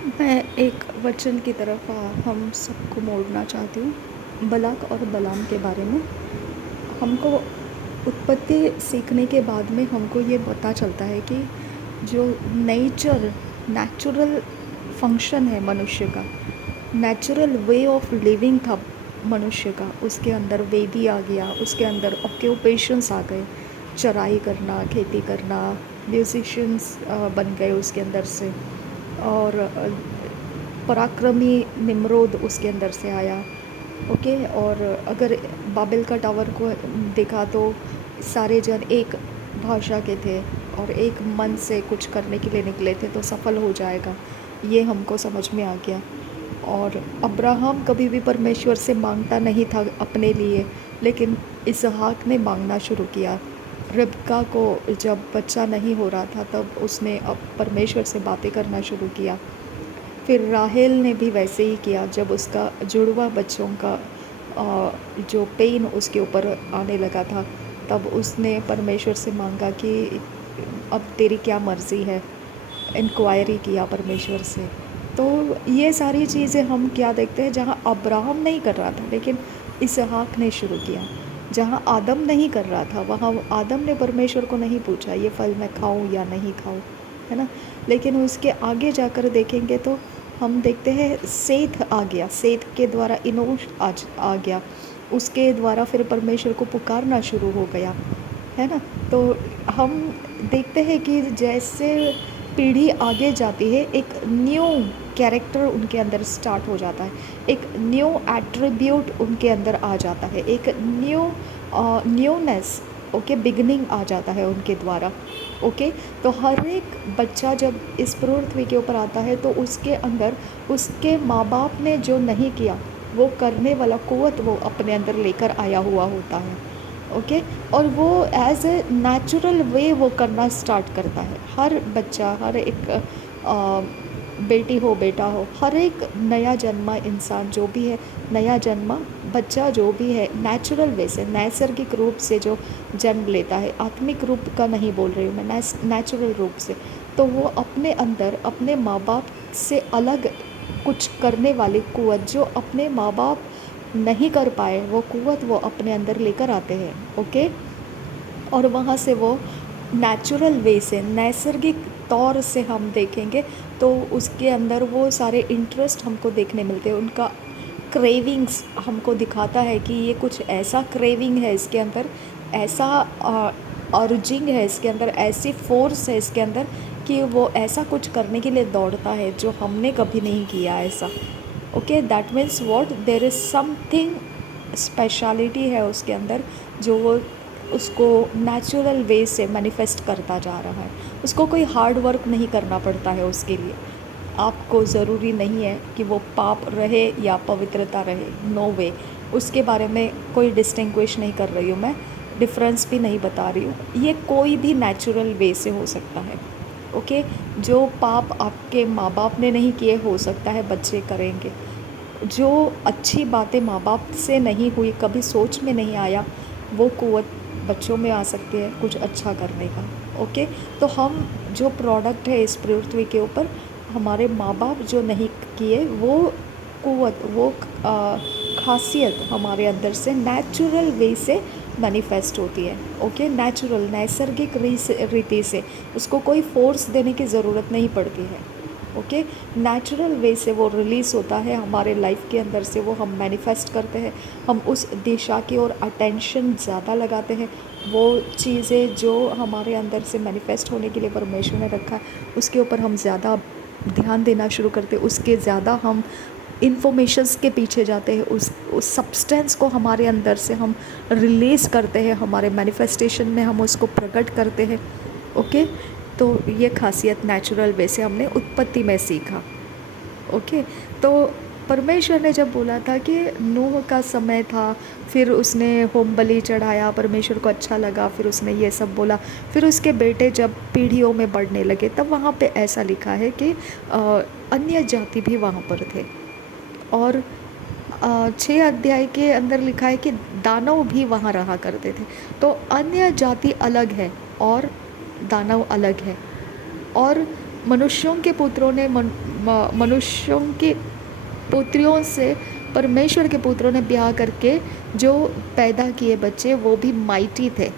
मैं एक वचन की तरफ हम सबको मोड़ना चाहती हूँ, बलाक और बलाम के बारे में। हमको उत्पत्ति सीखने के बाद में हमको ये पता चलता है कि जो नेचुरल फंक्शन है मनुष्य का, नेचुरल वे ऑफ लिविंग था मनुष्य का, उसके अंदर वेदी आ गया, उसके अंदर ऑक्यूपेशंस आ गए, चराई करना, खेती करना, म्यूजिशियंस बन गए उसके अंदर से। और पराक्रमी निम्रोद उसके अंदर से आया। ओके। और अगर बाबेल का टावर को देखा तो सारे जन एक भाषा के थे और एक मन से कुछ करने के लिए निकले थे तो सफल हो जाएगा, ये हमको समझ में आ गया। और अब्राहम कभी भी परमेश्वर से मांगता नहीं था अपने लिए, लेकिन इसहाक ने मांगना शुरू किया। रिबका को जब बच्चा नहीं हो रहा था तब उसने अब परमेश्वर से बातें करना शुरू किया। फिर राहेल ने भी वैसे ही किया, जब उसका जुड़वा बच्चों का जो पेन उसके ऊपर आने लगा था तब उसने परमेश्वर से मांगा कि अब तेरी क्या मर्ज़ी है, इंक्वायरी किया परमेश्वर से। तो ये सारी चीज़ें हम क्या देखते हैं, जहाँ अब्राहम नहीं कर रहा था लेकिन इसहाक ने शुरू किया। जहाँ आदम नहीं कर रहा था वहाँ आदम ने परमेश्वर को नहीं पूछा ये फल मैं खाऊं या नहीं खाऊं, है ना। लेकिन उसके आगे जाकर देखेंगे तो हम देखते हैं सेथ आ गया, सेथ के द्वारा इनोश आ गया, उसके द्वारा फिर परमेश्वर को पुकारना शुरू हो गया, है ना। तो हम देखते हैं कि जैसे पीढ़ी आगे जाती है एक न्यू कैरेक्टर उनके अंदर स्टार्ट हो जाता है, एक न्यू एट्रीब्यूट उनके अंदर आ जाता है, एक न्यूनेस, ओके, बिगनिंग आ जाता है उनके द्वारा। ओके। तो हर एक बच्चा जब इस पृथ्वी के ऊपर आता है तो उसके अंदर उसके माँ बाप ने जो नहीं किया वो करने वाला कुव्वत वो अपने अंदर लेकर आया हुआ होता है। ओके। और वो एज ए नेचुरल वे वो करना स्टार्ट करता है। हर बच्चा, हर एक बेटी हो बेटा हो, हर एक नया जन्मा इंसान जो भी है, नया जन्मा बच्चा जो भी है, नेचुरल वे से, नैसर्गिक रूप से जो जन्म लेता है, आत्मिक रूप का नहीं बोल रही हूँ मैं, नेचुरल रूप से, तो वो अपने अंदर अपने माँ बाप से अलग कुछ करने वाली कुव्वत, जो अपने माँ बाप नहीं कर पाए वो कुव्वत वो अपने अंदर लेकर आते हैं। ओके। और वहाँ से वो नेचुरल वे से, नैसर्गिक तौर से हम देखेंगे तो उसके अंदर वो सारे इंटरेस्ट हमको देखने मिलते हैं, उनका क्रेविंग्स हमको दिखाता है कि ये कुछ ऐसा क्रेविंग है इसके अंदर, ऐसा अर्जिंग है इसके अंदर, ऐसी फोर्स है इसके अंदर कि वो ऐसा कुछ करने के लिए दौड़ता है जो हमने कभी नहीं किया ऐसा। Okay. That means what, there is something speciality है उसके अंदर, जो वो उसको नेचुरल वे से मैनिफेस्ट करता जा रहा है। उसको कोई हार्ड वर्क नहीं करना पड़ता है उसके लिए। आपको ज़रूरी नहीं है कि वो पाप रहे या पवित्रता रहे, नो वे। उसके बारे में कोई डिस्टिंग्विश नहीं कर रही हूँ मैं, डिफरेंस भी नहीं बता रही हूँ। ये कोई भी नेचुरल वे से हो सकता है। ओके। जो पाप आपके माँ बाप ने नहीं किए हो सकता है बच्चे करेंगे। जो अच्छी बातें माँ बाप से नहीं हुई, कभी सोच में नहीं आया, वो कुव्वत बच्चों में आ सकती है कुछ अच्छा करने का। ओके। तो हम जो प्रोडक्ट है इस पृथ्वी के ऊपर, हमारे माँ बाप जो नहीं किए वो कुव्वत, वो खासियत हमारे अंदर से नेचुरल वे से मैनिफेस्ट होती है। ओके। नेचुरल, नैसर्गिक रीति से, उसको कोई फोर्स देने की ज़रूरत नहीं पड़ती है। ओके। नेचुरल वे से वो रिलीज़ होता है हमारे लाइफ के अंदर से, वो हम मैनिफेस्ट करते हैं, हम उस दिशा की ओर अटेंशन ज़्यादा लगाते हैं। वो चीज़ें जो हमारे अंदर से मैनिफेस्ट होने के लिए परमेश्वर ने रखा है उसके ऊपर हम ज़्यादा ध्यान देना शुरू करते हैं, उसके ज़्यादा हम इन्फॉर्मेशंस के पीछे जाते हैं, उस सब्सटेंस को हमारे अंदर से हम रिलीज़ करते हैं, हमारे मैनिफेस्टेशन में हम उसको प्रकट करते हैं। ओके। तो ये खासियत नेचुरल वे से हमने उत्पत्ति में सीखा। ओके। तो परमेश्वर ने जब बोला था कि नूह का समय था, फिर उसने होम बलि चढ़ाया, परमेश्वर को अच्छा लगा, फिर उसने ये सब बोला, फिर उसके बेटे जब पीढ़ियों में बढ़ने लगे तब वहाँ पे ऐसा लिखा है कि अन्य जाति भी वहाँ पर थे। और 6 अध्याय के अंदर लिखा है कि दानव भी वहाँ रहा करते थे। तो अन्य जाति अलग है और दानव अलग है। और मनुष्यों के पुत्रों ने मनुष्यों की पुत्रियों से परमेश्वर के पुत्रों ने ब्याह करके जो पैदा किए बच्चे वो भी माइटी थे,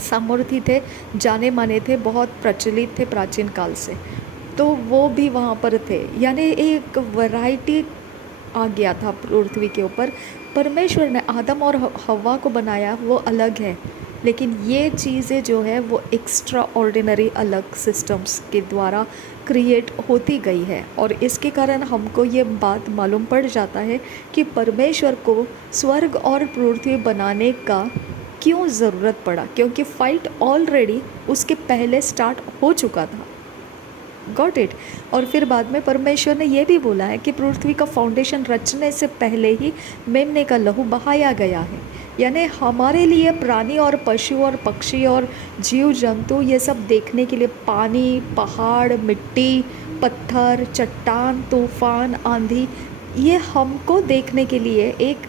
सामर्थी थे, जाने माने थे, बहुत प्रचलित थे प्राचीन काल से। तो वो भी वहाँ पर थे, यानी एक वैरायटी आ गया था पृथ्वी के ऊपर। परमेश्वर ने आदम और हव्वा को बनाया, वो अलग है, लेकिन ये चीज़ें जो है वो एक्स्ट्रा ऑर्डिनरी अलग सिस्टम्स के द्वारा क्रिएट होती गई है। और इसके कारण हमको ये बात मालूम पड़ जाता है कि परमेश्वर को स्वर्ग और पृथ्वी बनाने का क्यों ज़रूरत पड़ा, क्योंकि फाइट ऑलरेडी उसके पहले स्टार्ट हो चुका था। Got it. और फिर बाद में परमेश्वर ने यह भी बोला है कि पृथ्वी का फाउंडेशन रचने से पहले ही मेमने का लहू बहाया गया है। यानी हमारे लिए प्राणी और पशु और पक्षी और जीव जंतु ये सब देखने के लिए पानी, पहाड़, मिट्टी, पत्थर, चट्टान, तूफान, आंधी, ये हमको देखने के लिए एक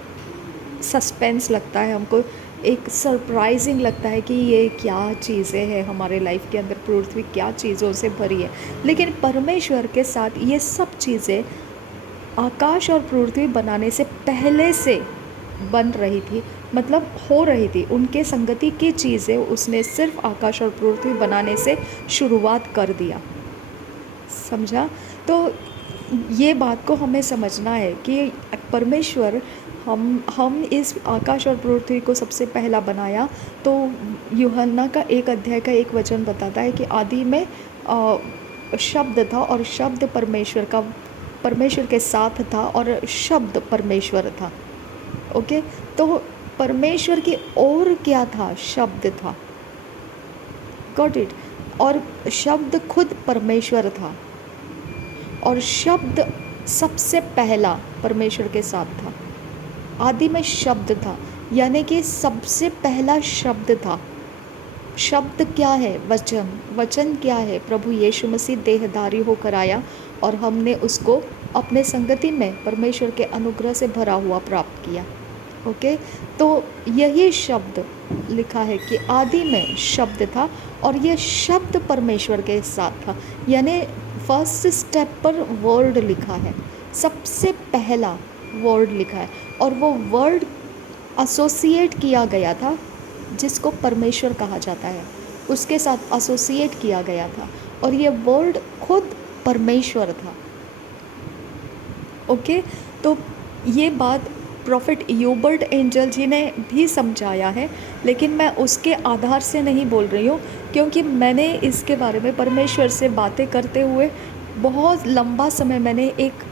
सस्पेंस लगता है, हमको एक सरप्राइजिंग लगता है कि ये क्या चीज़ें हैं हमारे लाइफ के अंदर, पृथ्वी क्या चीज़ों से भरी है। लेकिन परमेश्वर के साथ ये सब चीज़ें आकाश और पृथ्वी बनाने से पहले से बन रही थी, मतलब हो रही थी। उनके संगति की चीज़ें उसने सिर्फ आकाश और पृथ्वी बनाने से शुरुआत कर दिया। समझा? तो ये बात को हमें समझना है कि परमेश्वर हम इस आकाश और पृथ्वी को सबसे पहला बनाया। तो यूहन्ना का 1 अध्याय का 1 वचन बताता है कि आदि में शब्द था और शब्द परमेश्वर के साथ था और शब्द परमेश्वर था। ओके, तो परमेश्वर की और क्या था? शब्द था। Got it. और शब्द खुद परमेश्वर था और शब्द सबसे पहला परमेश्वर के साथ था। आदि में शब्द था, यानी कि सबसे पहला शब्द था। शब्द क्या है? वचन। वचन क्या है? प्रभु यीशु मसीह देहधारी होकर आया और हमने उसको अपने संगति में परमेश्वर के अनुग्रह से भरा हुआ प्राप्त किया। ओके, तो यही शब्द लिखा है कि आदि में शब्द था और ये शब्द परमेश्वर के साथ था। यानी फर्स्ट स्टेप पर वर्ड लिखा है, सबसे पहला वर्ड लिखा है, और वो वर्ड एसोसिएट किया गया था, जिसको परमेश्वर कहा जाता है, उसके साथ एसोसिएट किया गया था, और ये वर्ड खुद परमेश्वर था। ओके, तो ये बात प्रॉफिट यूबर्ट एंजल जी ने भी समझाया है, लेकिन मैं उसके आधार से नहीं बोल रही हूँ, क्योंकि मैंने इसके बारे में परमेश्वर से बातें करते हुए बहुत लंबा समय मैंने एक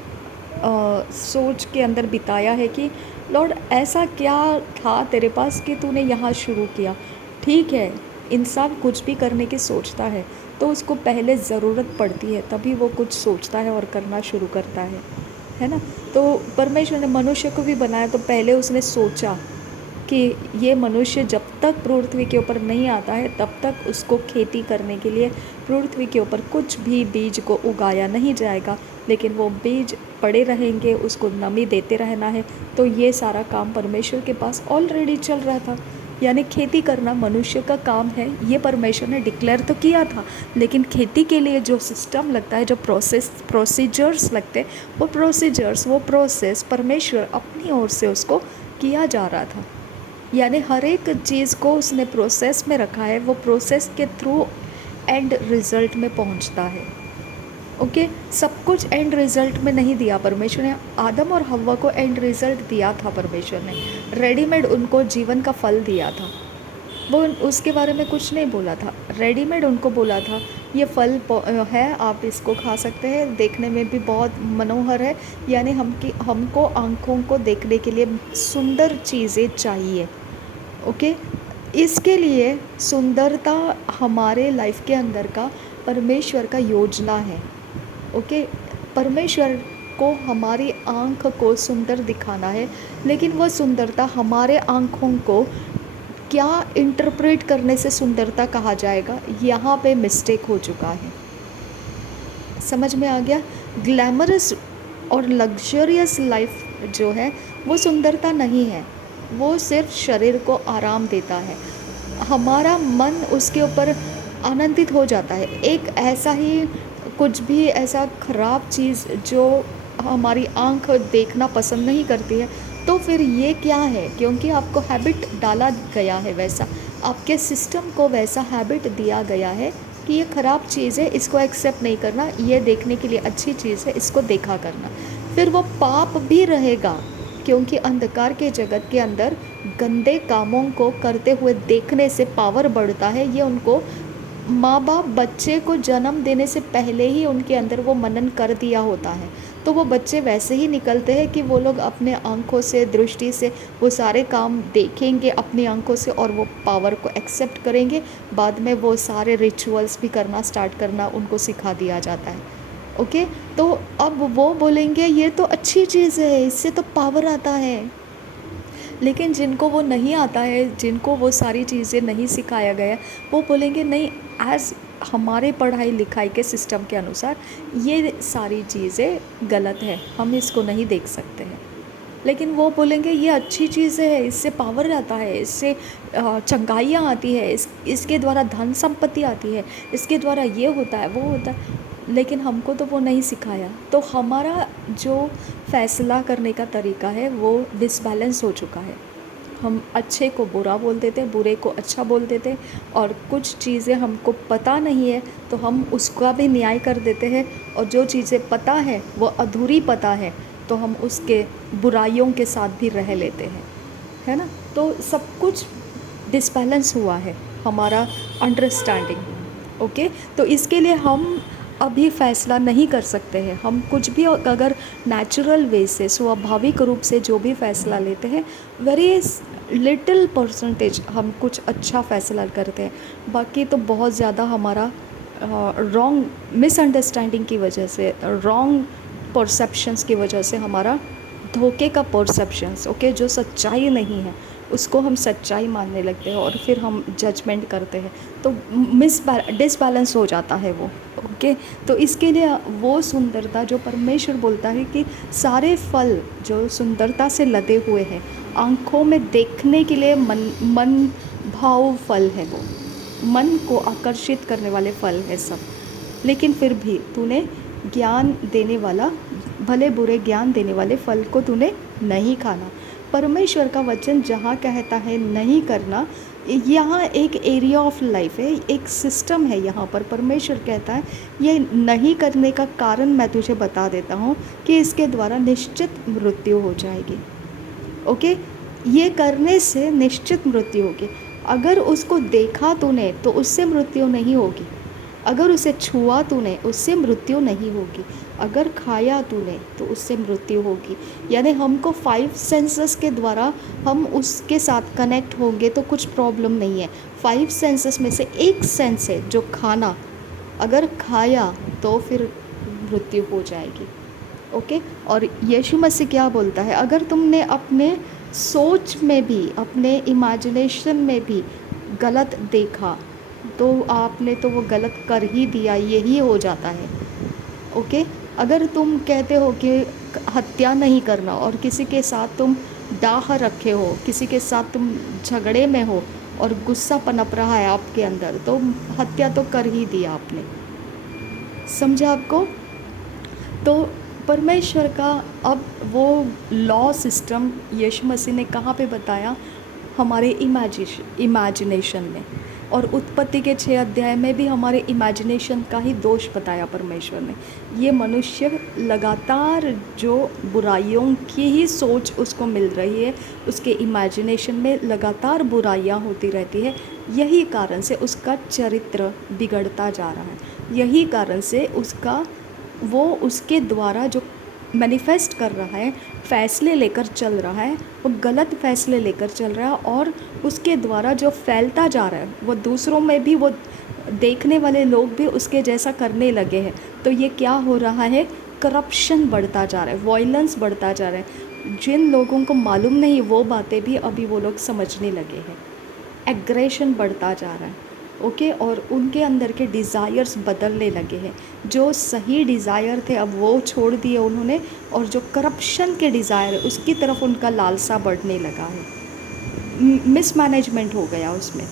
सोच के अंदर बिताया है कि लॉर्ड ऐसा क्या था तेरे पास कि तूने यहाँ शुरू किया। ठीक है, इंसान कुछ भी करने की सोचता है तो उसको पहले ज़रूरत पड़ती है, तभी वो कुछ सोचता है और करना शुरू करता है ना। तो परमेश्वर ने मनुष्य को भी बनाया तो पहले उसने सोचा कि ये मनुष्य जब तक पृथ्वी के ऊपर नहीं आता है तब तक उसको खेती करने के लिए पृथ्वी के ऊपर कुछ भी बीज को उगाया नहीं जाएगा, लेकिन वो बीज पड़े रहेंगे, उसको नमी देते रहना है। तो ये सारा काम परमेश्वर के पास ऑलरेडी चल रहा था, यानी खेती करना मनुष्य का काम है, ये परमेश्वर ने डिक्लेयर तो किया था। लेकिन खेती के लिए जो सिस्टम लगता है, जो प्रोसीजर्स लगते हैं, वो प्रोसेस परमेश्वर अपनी ओर से उसको किया जा रहा था। यानी हर एक चीज़ को उसने प्रोसेस में रखा है, वो प्रोसेस के थ्रू एंड रिज़ल्ट में पहुंचता है। ओके, सब कुछ एंड रिज़ल्ट में नहीं दिया परमेश्वर ने। आदम और हव्वा को एंड रिज़ल्ट दिया था परमेश्वर ने, रेडीमेड उनको जीवन का फल दिया था। वो उसके बारे में कुछ नहीं बोला था, रेडीमेड उनको बोला था ये फल है, आप इसको खा सकते हैं, देखने में भी बहुत मनोहर है। यानी हमको आँखों को देखने के लिए सुंदर चीज़ें चाहिए। ओके, इसके लिए सुंदरता हमारे लाइफ के अंदर का परमेश्वर का योजना है। ओके, परमेश्वर को हमारी आँख को सुंदर दिखाना है, लेकिन वह सुंदरता हमारे आँखों को क्या इंटरप्रेट करने से सुंदरता कहा जाएगा, यहाँ पे मिस्टेक हो चुका है। समझ में आ गया? ग्लैमरस और लग्जरियस लाइफ जो है वो सुंदरता नहीं है, वो सिर्फ शरीर को आराम देता है, हमारा मन उसके ऊपर आनंदित हो जाता है। एक ऐसा ही कुछ भी ऐसा ख़राब चीज़ जो हमारी आँख देखना पसंद नहीं करती है, तो फिर ये क्या है? क्योंकि आपको हैबिट डाला गया है वैसा, आपके सिस्टम को वैसा हैबिट दिया गया है कि ये ख़राब चीज़ है, इसको एक्सेप्ट नहीं करना, ये देखने के लिए अच्छी चीज़ है, इसको देखा करना। फिर वो पाप भी रहेगा, क्योंकि अंधकार के जगत के अंदर गंदे कामों को करते हुए देखने से पावर बढ़ता है। ये उनको माँ बाप बच्चे को जन्म देने से पहले ही उनके अंदर वो मनन कर दिया होता है, तो वो बच्चे वैसे ही निकलते हैं कि वो लोग अपने आँखों से, दृष्टि से वो सारे काम देखेंगे अपनी आँखों से और वो पावर को एक्सेप्ट करेंगे। बाद में वो सारे रिचुअल्स भी करना स्टार्ट करना उनको सिखा दिया जाता है। ओके, तो अब वो बोलेंगे ये तो अच्छी चीज़ है, इससे तो पावर आता है। लेकिन जिनको वो नहीं आता है, जिनको वो सारी चीज़ें नहीं सिखाया गया, वो बोलेंगे नहीं, एज़ हमारे पढ़ाई लिखाई के सिस्टम के अनुसार ये सारी चीज़ें गलत है, हम इसको नहीं देख सकते हैं। लेकिन वो बोलेंगे ये अच्छी चीज़ है, इससे पावर आता है, इससे चंगाइयाँ आती है, इसके द्वारा धन संपत्ति आती है, इसके द्वारा ये होता है, वो होता है। लेकिन हमको तो वो नहीं सिखाया, तो हमारा जो फ़ैसला करने का तरीका है वो डिसबैलेंस हो चुका है। हम अच्छे को बुरा बोल देते हैं, बुरे को अच्छा बोल देते हैं, और कुछ चीज़ें हमको पता नहीं है तो हम उसका भी न्याय कर देते हैं, और जो चीज़ें पता है वो अधूरी पता है तो हम उसके बुराइयों के साथ भी रह लेते हैं, है ना? तो सब कुछ डिसबैलेंस हुआ है, हमारा अंडरस्टैंडिंग। ओके, तो इसके लिए हम अभी फ़ैसला नहीं कर सकते हैं। हम कुछ भी अगर नेचुरल वे से, स्वाभाविक रूप से जो भी फ़ैसला लेते हैं, वेरी लिटिल परसेंटेज हम कुछ अच्छा फ़ैसला करते हैं। बाकी तो बहुत ज़्यादा हमारा रॉन्ग मिसअंडरस्टैंडिंग की वजह से, रॉन्ग परसेप्शंस की वजह से, हमारा धोखे का परसेप्शंस, ओके, जो सच्चाई नहीं है उसको हम सच्चाई मानने लगते हैं और फिर हम जजमेंट करते हैं, तो डिसबैलेंस हो जाता है वो। ओके, तो इसके लिए वो सुंदरता जो परमेश्वर बोलता है कि सारे फल जो सुंदरता से लदे हुए हैं, आँखों में देखने के लिए मन भाव फल है, वो मन को आकर्षित करने वाले फल है सब। लेकिन फिर भी तूने ज्ञान देने वाला, भले बुरे ज्ञान देने वाले फल को तूने नहीं खाना। परमेश्वर का वचन जहाँ कहता है नहीं करना, यहाँ एक एरिया ऑफ लाइफ है, एक सिस्टम है। यहाँ पर परमेश्वर कहता है ये नहीं करने का कारण मैं तुझे बता देता हूँ कि इसके द्वारा निश्चित मृत्यु हो जाएगी। ओके, ये करने से निश्चित मृत्यु होगी। अगर उसको देखा तूने तो उससे मृत्यु नहीं होगी, अगर उसे छुआ तूने उससे मृत्यु नहीं होगी, अगर खाया तूने तो उससे मृत्यु होगी। यानी हमको 5 सेंसेस के द्वारा हम उसके साथ कनेक्ट होंगे तो कुछ प्रॉब्लम नहीं है। 5 सेंसेस में से एक सेंस है जो खाना, अगर खाया तो फिर मृत्यु हो जाएगी। ओके, और यीशु मसीह क्या बोलता है, अगर तुमने अपने सोच में भी, अपने इमेजिनेशन में भी गलत देखा तो आपने तो वो गलत कर ही दिया, यही हो जाता है। ओके, अगर तुम कहते हो कि हत्या नहीं करना और किसी के साथ तुम डाह रखे हो, किसी के साथ तुम झगड़े में हो और गुस्सा पनप रहा है आपके अंदर, तो हत्या तो कर ही दिया आपने। समझा आपको? तो परमेश्वर का अब वो लॉ सिस्टम यीशु मसीह ने कहाँ पे बताया? हमारे इमेजिनेशन में। और उत्पत्ति के 6 अध्याय में भी हमारे इमेजिनेशन का ही दोष बताया परमेश्वर ने। ये मनुष्य लगातार जो बुराइयों की ही सोच उसको मिल रही है, उसके इमेजिनेशन में लगातार बुराइयां होती रहती है, यही कारण से उसका चरित्र बिगड़ता जा रहा है। यही कारण से वो उसके द्वारा जो मैनिफेस्ट कर रहा है, फ़ैसले लेकर चल रहा है, वो गलत फ़ैसले लेकर चल रहा है, और उसके द्वारा जो फैलता जा रहा है वो दूसरों में भी, वो देखने वाले लोग भी उसके जैसा करने लगे हैं। तो ये क्या हो रहा है? करप्शन बढ़ता जा रहा है, वायलेंस बढ़ता जा रहा है। जिन लोगों को मालूम नहीं वो बातें भी अभी वो लोग समझने लगे हैं। एग्रेशन बढ़ता जा रहा है। ओके, और उनके अंदर के डिज़ायर्स बदलने लगे हैं। जो सही डिज़ायर थे अब वो छोड़ दिए उन्होंने, और जो करप्शन के डिज़ायर है उसकी तरफ उनका लालसा बढ़ने लगा है। मिसमैनेजमेंट हो गया उसमें।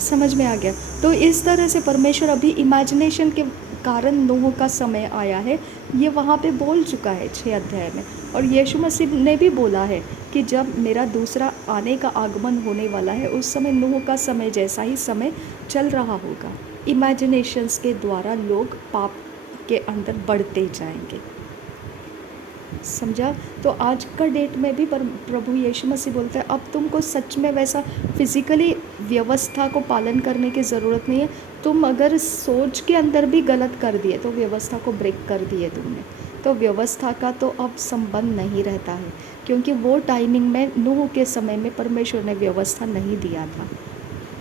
समझ में आ गया? तो इस तरह से परमेश्वर अभी इमेजिनेशन के कारण नूह का समय आया है, ये वहाँ पे बोल चुका है 6 अध्याय में। और यीशु मसीह ने भी बोला है कि जब मेरा दूसरा आने का आगमन होने वाला है, उस समय नूह का समय जैसा ही समय चल रहा होगा। इमेजिनेशंस के द्वारा लोग पाप के अंदर बढ़ते जाएंगे। समझा? तो आज का डेट में भी प्रभु यीशु मसीह बोलते हैं, अब तुमको सच में वैसा फिज़िकली व्यवस्था को पालन करने की ज़रूरत नहीं है। तुम अगर सोच के अंदर भी गलत कर दिए तो व्यवस्था को ब्रेक कर दिए तुमने, तो व्यवस्था का तो अब संबंध नहीं रहता है, क्योंकि वो टाइमिंग में नूह के समय में परमेश्वर ने व्यवस्था नहीं दिया था।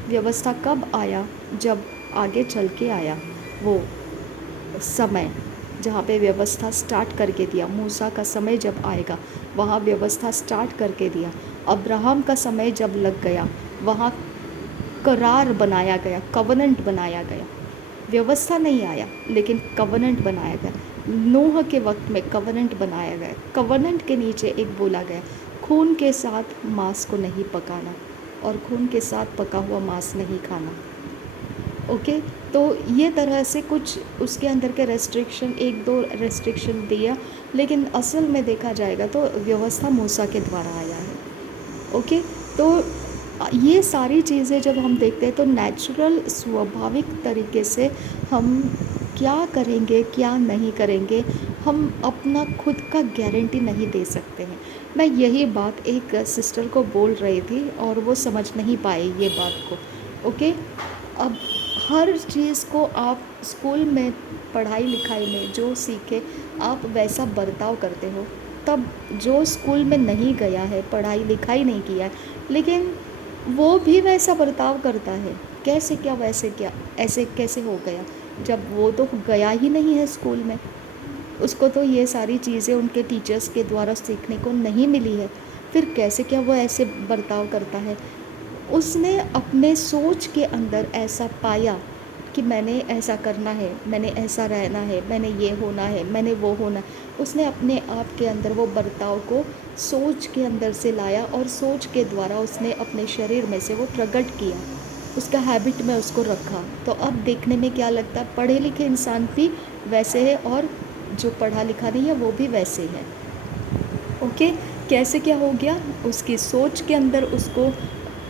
व्यवस्था कब आया? जब आगे चल के आया वो समय जहाँ पे व्यवस्था स्टार्ट करके दिया। मूसा का समय जब आएगा वहाँ व्यवस्था स्टार्ट करके दिया। अब्राहम का समय जब लग गया वहाँ करार बनाया गया, कवनेंट बनाया गया। व्यवस्था नहीं आया लेकिन कवनेंट बनाया गया। नूह के वक्त में कवनेंट बनाया गया। कवनेंट के नीचे एक बोला गया, खून के साथ मांस को नहीं पकाना और खून के साथ पका हुआ मांस नहीं खाना। ओके, तो ये तरह से कुछ उसके अंदर के रेस्ट्रिक्शन, 1-2 रेस्ट्रिक्शन दिया, लेकिन असल में देखा जाएगा तो व्यवस्था मूसा के द्वारा आया है। ओके, तो ये सारी चीज़ें जब हम देखते हैं तो नेचुरल स्वाभाविक तरीके से हम क्या करेंगे क्या नहीं करेंगे, हम अपना खुद का गारंटी नहीं दे सकते हैं। मैं यही बात एक सिस्टर को बोल रही थी और वो समझ नहीं पाए ये बात को। ओके, अब हर चीज़ को आप स्कूल में पढ़ाई लिखाई में जो सीखे आप वैसा बर्ताव करते हो, तब जो स्कूल में नहीं गया है, पढ़ाई लिखाई नहीं किया है, लेकिन वो भी वैसा बर्ताव करता है। कैसे क्या वैसे क्या, ऐसे कैसे हो गया जब वो तो गया ही नहीं है स्कूल में, उसको तो ये सारी चीज़ें उनके टीचर्स के द्वारा सीखने को नहीं मिली है, फिर कैसे क्या वो ऐसे बर्ताव करता है? उसने अपने सोच के अंदर ऐसा पाया कि मैंने ऐसा करना है, मैंने ऐसा रहना है, मैंने ये होना है, मैंने वो होना। उसने अपने आप के अंदर वो बर्ताव को सोच के अंदर से लाया और सोच के द्वारा उसने अपने शरीर में से वो प्रकट किया, उसका हैबिट में उसको रखा। तो अब देखने में क्या लगता है, पढ़े लिखे इंसान भी वैसे है और जो पढ़ा लिखा नहीं है वो भी वैसे है। ओके, कैसे क्या हो गया? उसकी सोच के अंदर उसको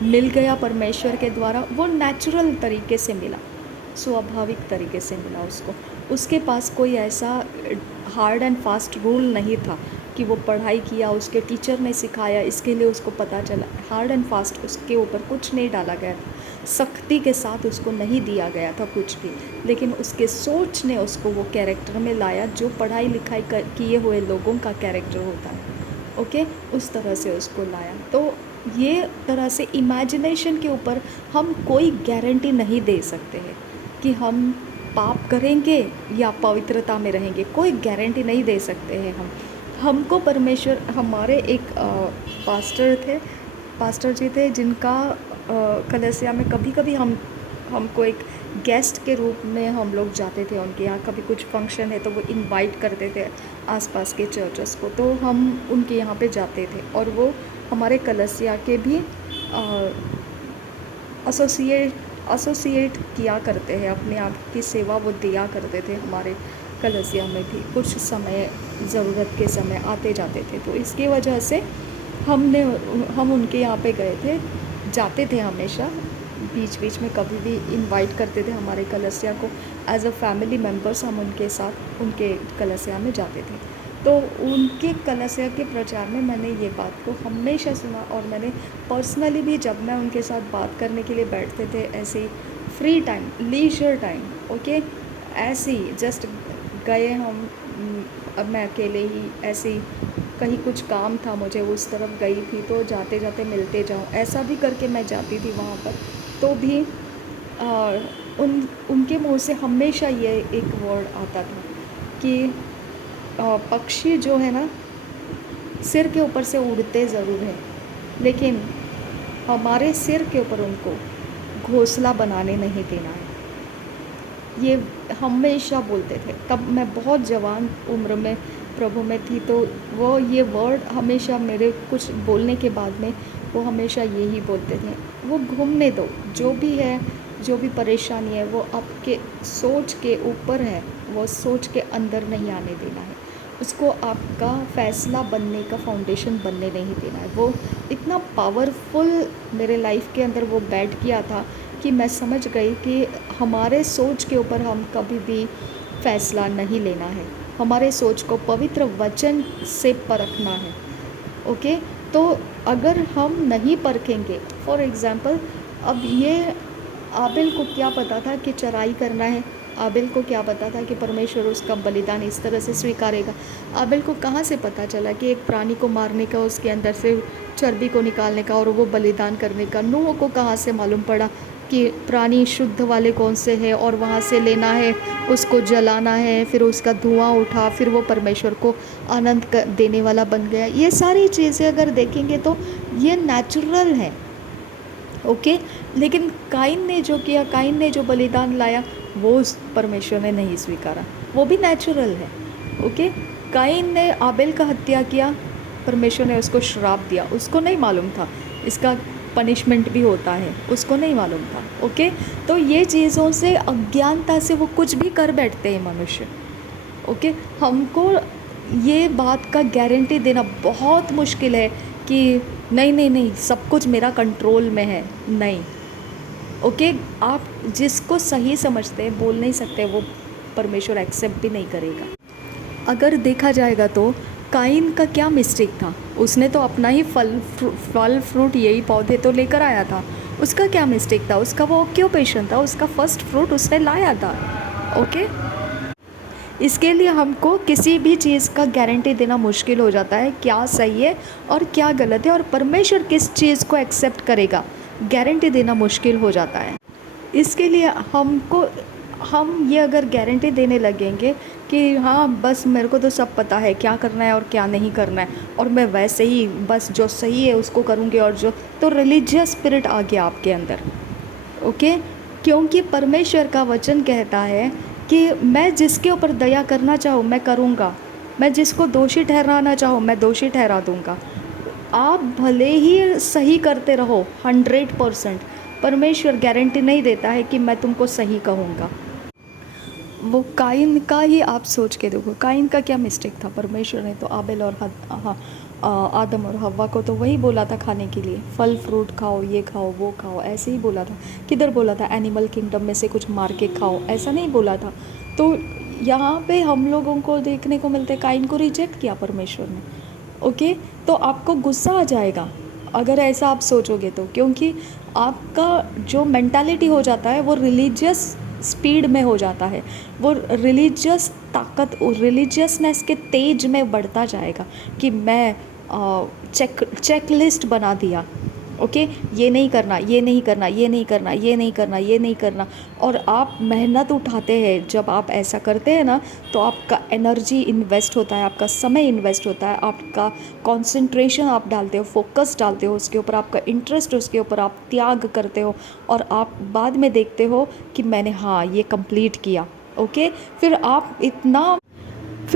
मिल गया परमेश्वर के द्वारा, वो नेचुरल तरीके से मिला, स्वाभाविक तरीके से मिला उसको। उसके पास कोई ऐसा हार्ड एंड फास्ट रूल नहीं था कि वो पढ़ाई किया, उसके टीचर ने सिखाया, इसके लिए उसको पता चला। हार्ड एंड फास्ट उसके ऊपर कुछ नहीं डाला गया था, सख्ती के साथ उसको नहीं दिया गया था कुछ भी, लेकिन उसके सोच ने उसको वो कैरेक्टर में लाया जो पढ़ाई लिखाई किए हुए लोगों का कैरेक्टर होता है। ओके, उस तरह से उसको लाया। तो ये तरह से इमेजिनेशन के ऊपर हम कोई गारंटी नहीं दे सकते हैं कि हम पाप करेंगे या पवित्रता में रहेंगे, कोई गारंटी नहीं दे सकते हैं हम। हमको परमेश्वर, हमारे एक पास्टर जी थे जिनका कलीसिया में कभी कभी हमको एक गेस्ट के रूप में हम लोग जाते थे उनके यहाँ। कभी कुछ फंक्शन है तो वो इनवाइट करते थे आसपास के चर्चेस को, तो हम उनके यहाँ पे जाते थे और वो हमारे कलीसिया के भी एसोसिएट किया करते हैं, अपने आप की सेवा वो दिया करते थे हमारे कलीसिया में भी। कुछ समय ज़रूरत के समय आते जाते थे, तो इसकी वजह से हम उनके यहाँ पे गए थे, जाते थे हमेशा, बीच बीच में कभी भी इनवाइट करते थे हमारे कलीसिया को। एज अ फैमिली मेम्बर्स हम उनके साथ उनके कलीसिया में जाते थे। तो उनके कलीसिया के प्रचार में मैंने ये बात को हमेशा सुना और मैंने पर्सनली भी, जब मैं उनके साथ बात करने के लिए बैठते थे ऐसे ही free time, leisure time, okay, ऐसे ही जस्ट गए हम, अब मैं अकेले ही ऐसे ही कहीं कुछ काम था मुझे, उस तरफ गई थी तो जाते जाते मिलते जाऊँ, ऐसा भी करके मैं जाती थी वहाँ पर। तो भी उनके मुँह से हमेशा ये एक वर्ड आता था कि पक्षी जो है ना सिर के ऊपर से उड़ते ज़रूर हैं, लेकिन हमारे सिर के ऊपर उनको घोंसला बनाने नहीं देना है। ये हमेशा बोलते थे। तब मैं बहुत जवान उम्र में प्रभु में थी, तो वो ये वर्ड हमेशा मेरे कुछ बोलने के बाद में वो हमेशा यही बोलते थे, वो घूमने दो, जो भी है, जो भी परेशानी है वो आपके सोच के ऊपर है, वो सोच के अंदर नहीं आने देना है, उसको आपका फ़ैसला बनने का फाउंडेशन बनने नहीं देना है। वो इतना पावरफुल मेरे लाइफ के अंदर वो बैठ गया था कि मैं समझ गई कि हमारे सोच के ऊपर हम कभी भी फ़ैसला नहीं लेना है, हमारे सोच को पवित्र वचन से परखना है। ओके, तो अगर हम नहीं परखेंगे, फॉर एग्ज़ाम्पल, अब ये आबिल को क्या पता था कि चराई करना है? आबिल को क्या पता था कि परमेश्वर उसका बलिदान इस तरह से स्वीकारेगा? आबिल को कहाँ से पता चला कि एक प्राणी को मारने का, उसके अंदर से चर्बी को निकालने का और वो बलिदान करने का? नूह को कहाँ से मालूम पड़ा कि प्राणी शुद्ध वाले कौन से हैं और वहाँ से लेना है, उसको जलाना है, फिर उसका धुआं उठा, फिर वो परमेश्वर को आनंद देने वाला बन गया? ये सारी चीज़ें अगर देखेंगे तो ये नेचुरल है। ओके, लेकिन काइन ने जो किया, काइन ने जो बलिदान लाया, वो उस परमेश्वर ने नहीं स्वीकारा, वो भी नेचुरल है। ओके, काइन ने आबेल का हत्या किया, परमेश्वर ने उसको श्राप दिया, उसको नहीं मालूम था इसका पनिशमेंट भी होता है, उसको नहीं मालूम था। ओके, तो ये चीज़ों से, अज्ञानता से वो कुछ भी कर बैठते हैं मनुष्य। ओके, हमको ये बात का गारंटी देना बहुत मुश्किल है कि नहीं नहीं नहीं सब कुछ मेरा कंट्रोल में है, नहीं। ओके, आप जिसको सही समझते हैं बोल नहीं सकते, वो परमेश्वर एक्सेप्ट भी नहीं करेगा। अगर देखा जाएगा तो काइन का क्या मिस्टेक था? उसने तो अपना ही फल फ्रूट यही पौधे तो लेकर आया था, उसका क्या मिस्टेक था? उसका वो ऑक्यूपेशन था, उसका फर्स्ट फ्रूट उसने लाया था। ओके, इसके लिए हमको किसी भी चीज़ का गारंटी देना मुश्किल हो जाता है, क्या सही है और क्या गलत है, और परमेश्वर किस चीज़ को एक्सेप्ट करेगा, गारंटी देना मुश्किल हो जाता है। इसके लिए हम ये अगर गारंटी देने लगेंगे कि हाँ बस मेरे को तो सब पता है क्या करना है और क्या नहीं करना है, और मैं वैसे ही बस जो सही है उसको करूँगी, और जो, तो रिलीजियस स्पिरिट आ गया आपके अंदर। ओके, क्योंकि परमेश्वर का वचन कहता है कि मैं जिसके ऊपर दया करना चाहूँ मैं करूँगा, मैं जिसको दोषी ठहराना चाहूँ मैं दोषी ठहरा दूँगा। आप भले ही सही करते रहो 100%, परमेश्वर गारंटी नहीं देता है कि मैं तुमको सही कहूँगा। वो काइन का ही आप सोच के देखो, काइन का क्या मिस्टेक था? परमेश्वर ने तो आबेल और आदम और हव्वा को तो वही बोला था खाने के लिए, फल फ्रूट खाओ, ये खाओ, वो खाओ, ऐसे ही बोला था। किधर बोला था? एनिमल किंगडम में से कुछ मार के खाओ, ऐसा नहीं बोला था। तो यहाँ पे हम लोगों को देखने को मिलता है काइन को रिजेक्ट किया परमेश्वर ने। ओके, तो आपको गुस्सा आ जाएगा अगर ऐसा आप सोचोगे तो, क्योंकि आपका जो मेंटालिटी हो जाता है वो रिलीजियस स्पीड में हो जाता है, वो रिलीजियस ताकत, रिलीजियसनेस के तेज में बढ़ता जाएगा कि मैं चेक लिस्ट बना दिया। ओके, ये नहीं करना, ये नहीं करना, ये नहीं करना, ये नहीं करना, ये नहीं करना, और आप मेहनत उठाते हैं। जब आप ऐसा करते हैं ना, तो आपका एनर्जी इन्वेस्ट होता है, आपका समय इन्वेस्ट होता है, आपका कंसंट्रेशन आप डालते हो, फोकस डालते हो उसके ऊपर, आपका इंटरेस्ट उसके ऊपर, आप त्याग करते हो, और आप बाद में देखते हो कि मैंने हाँ ये कंप्लीट किया। ओके, फिर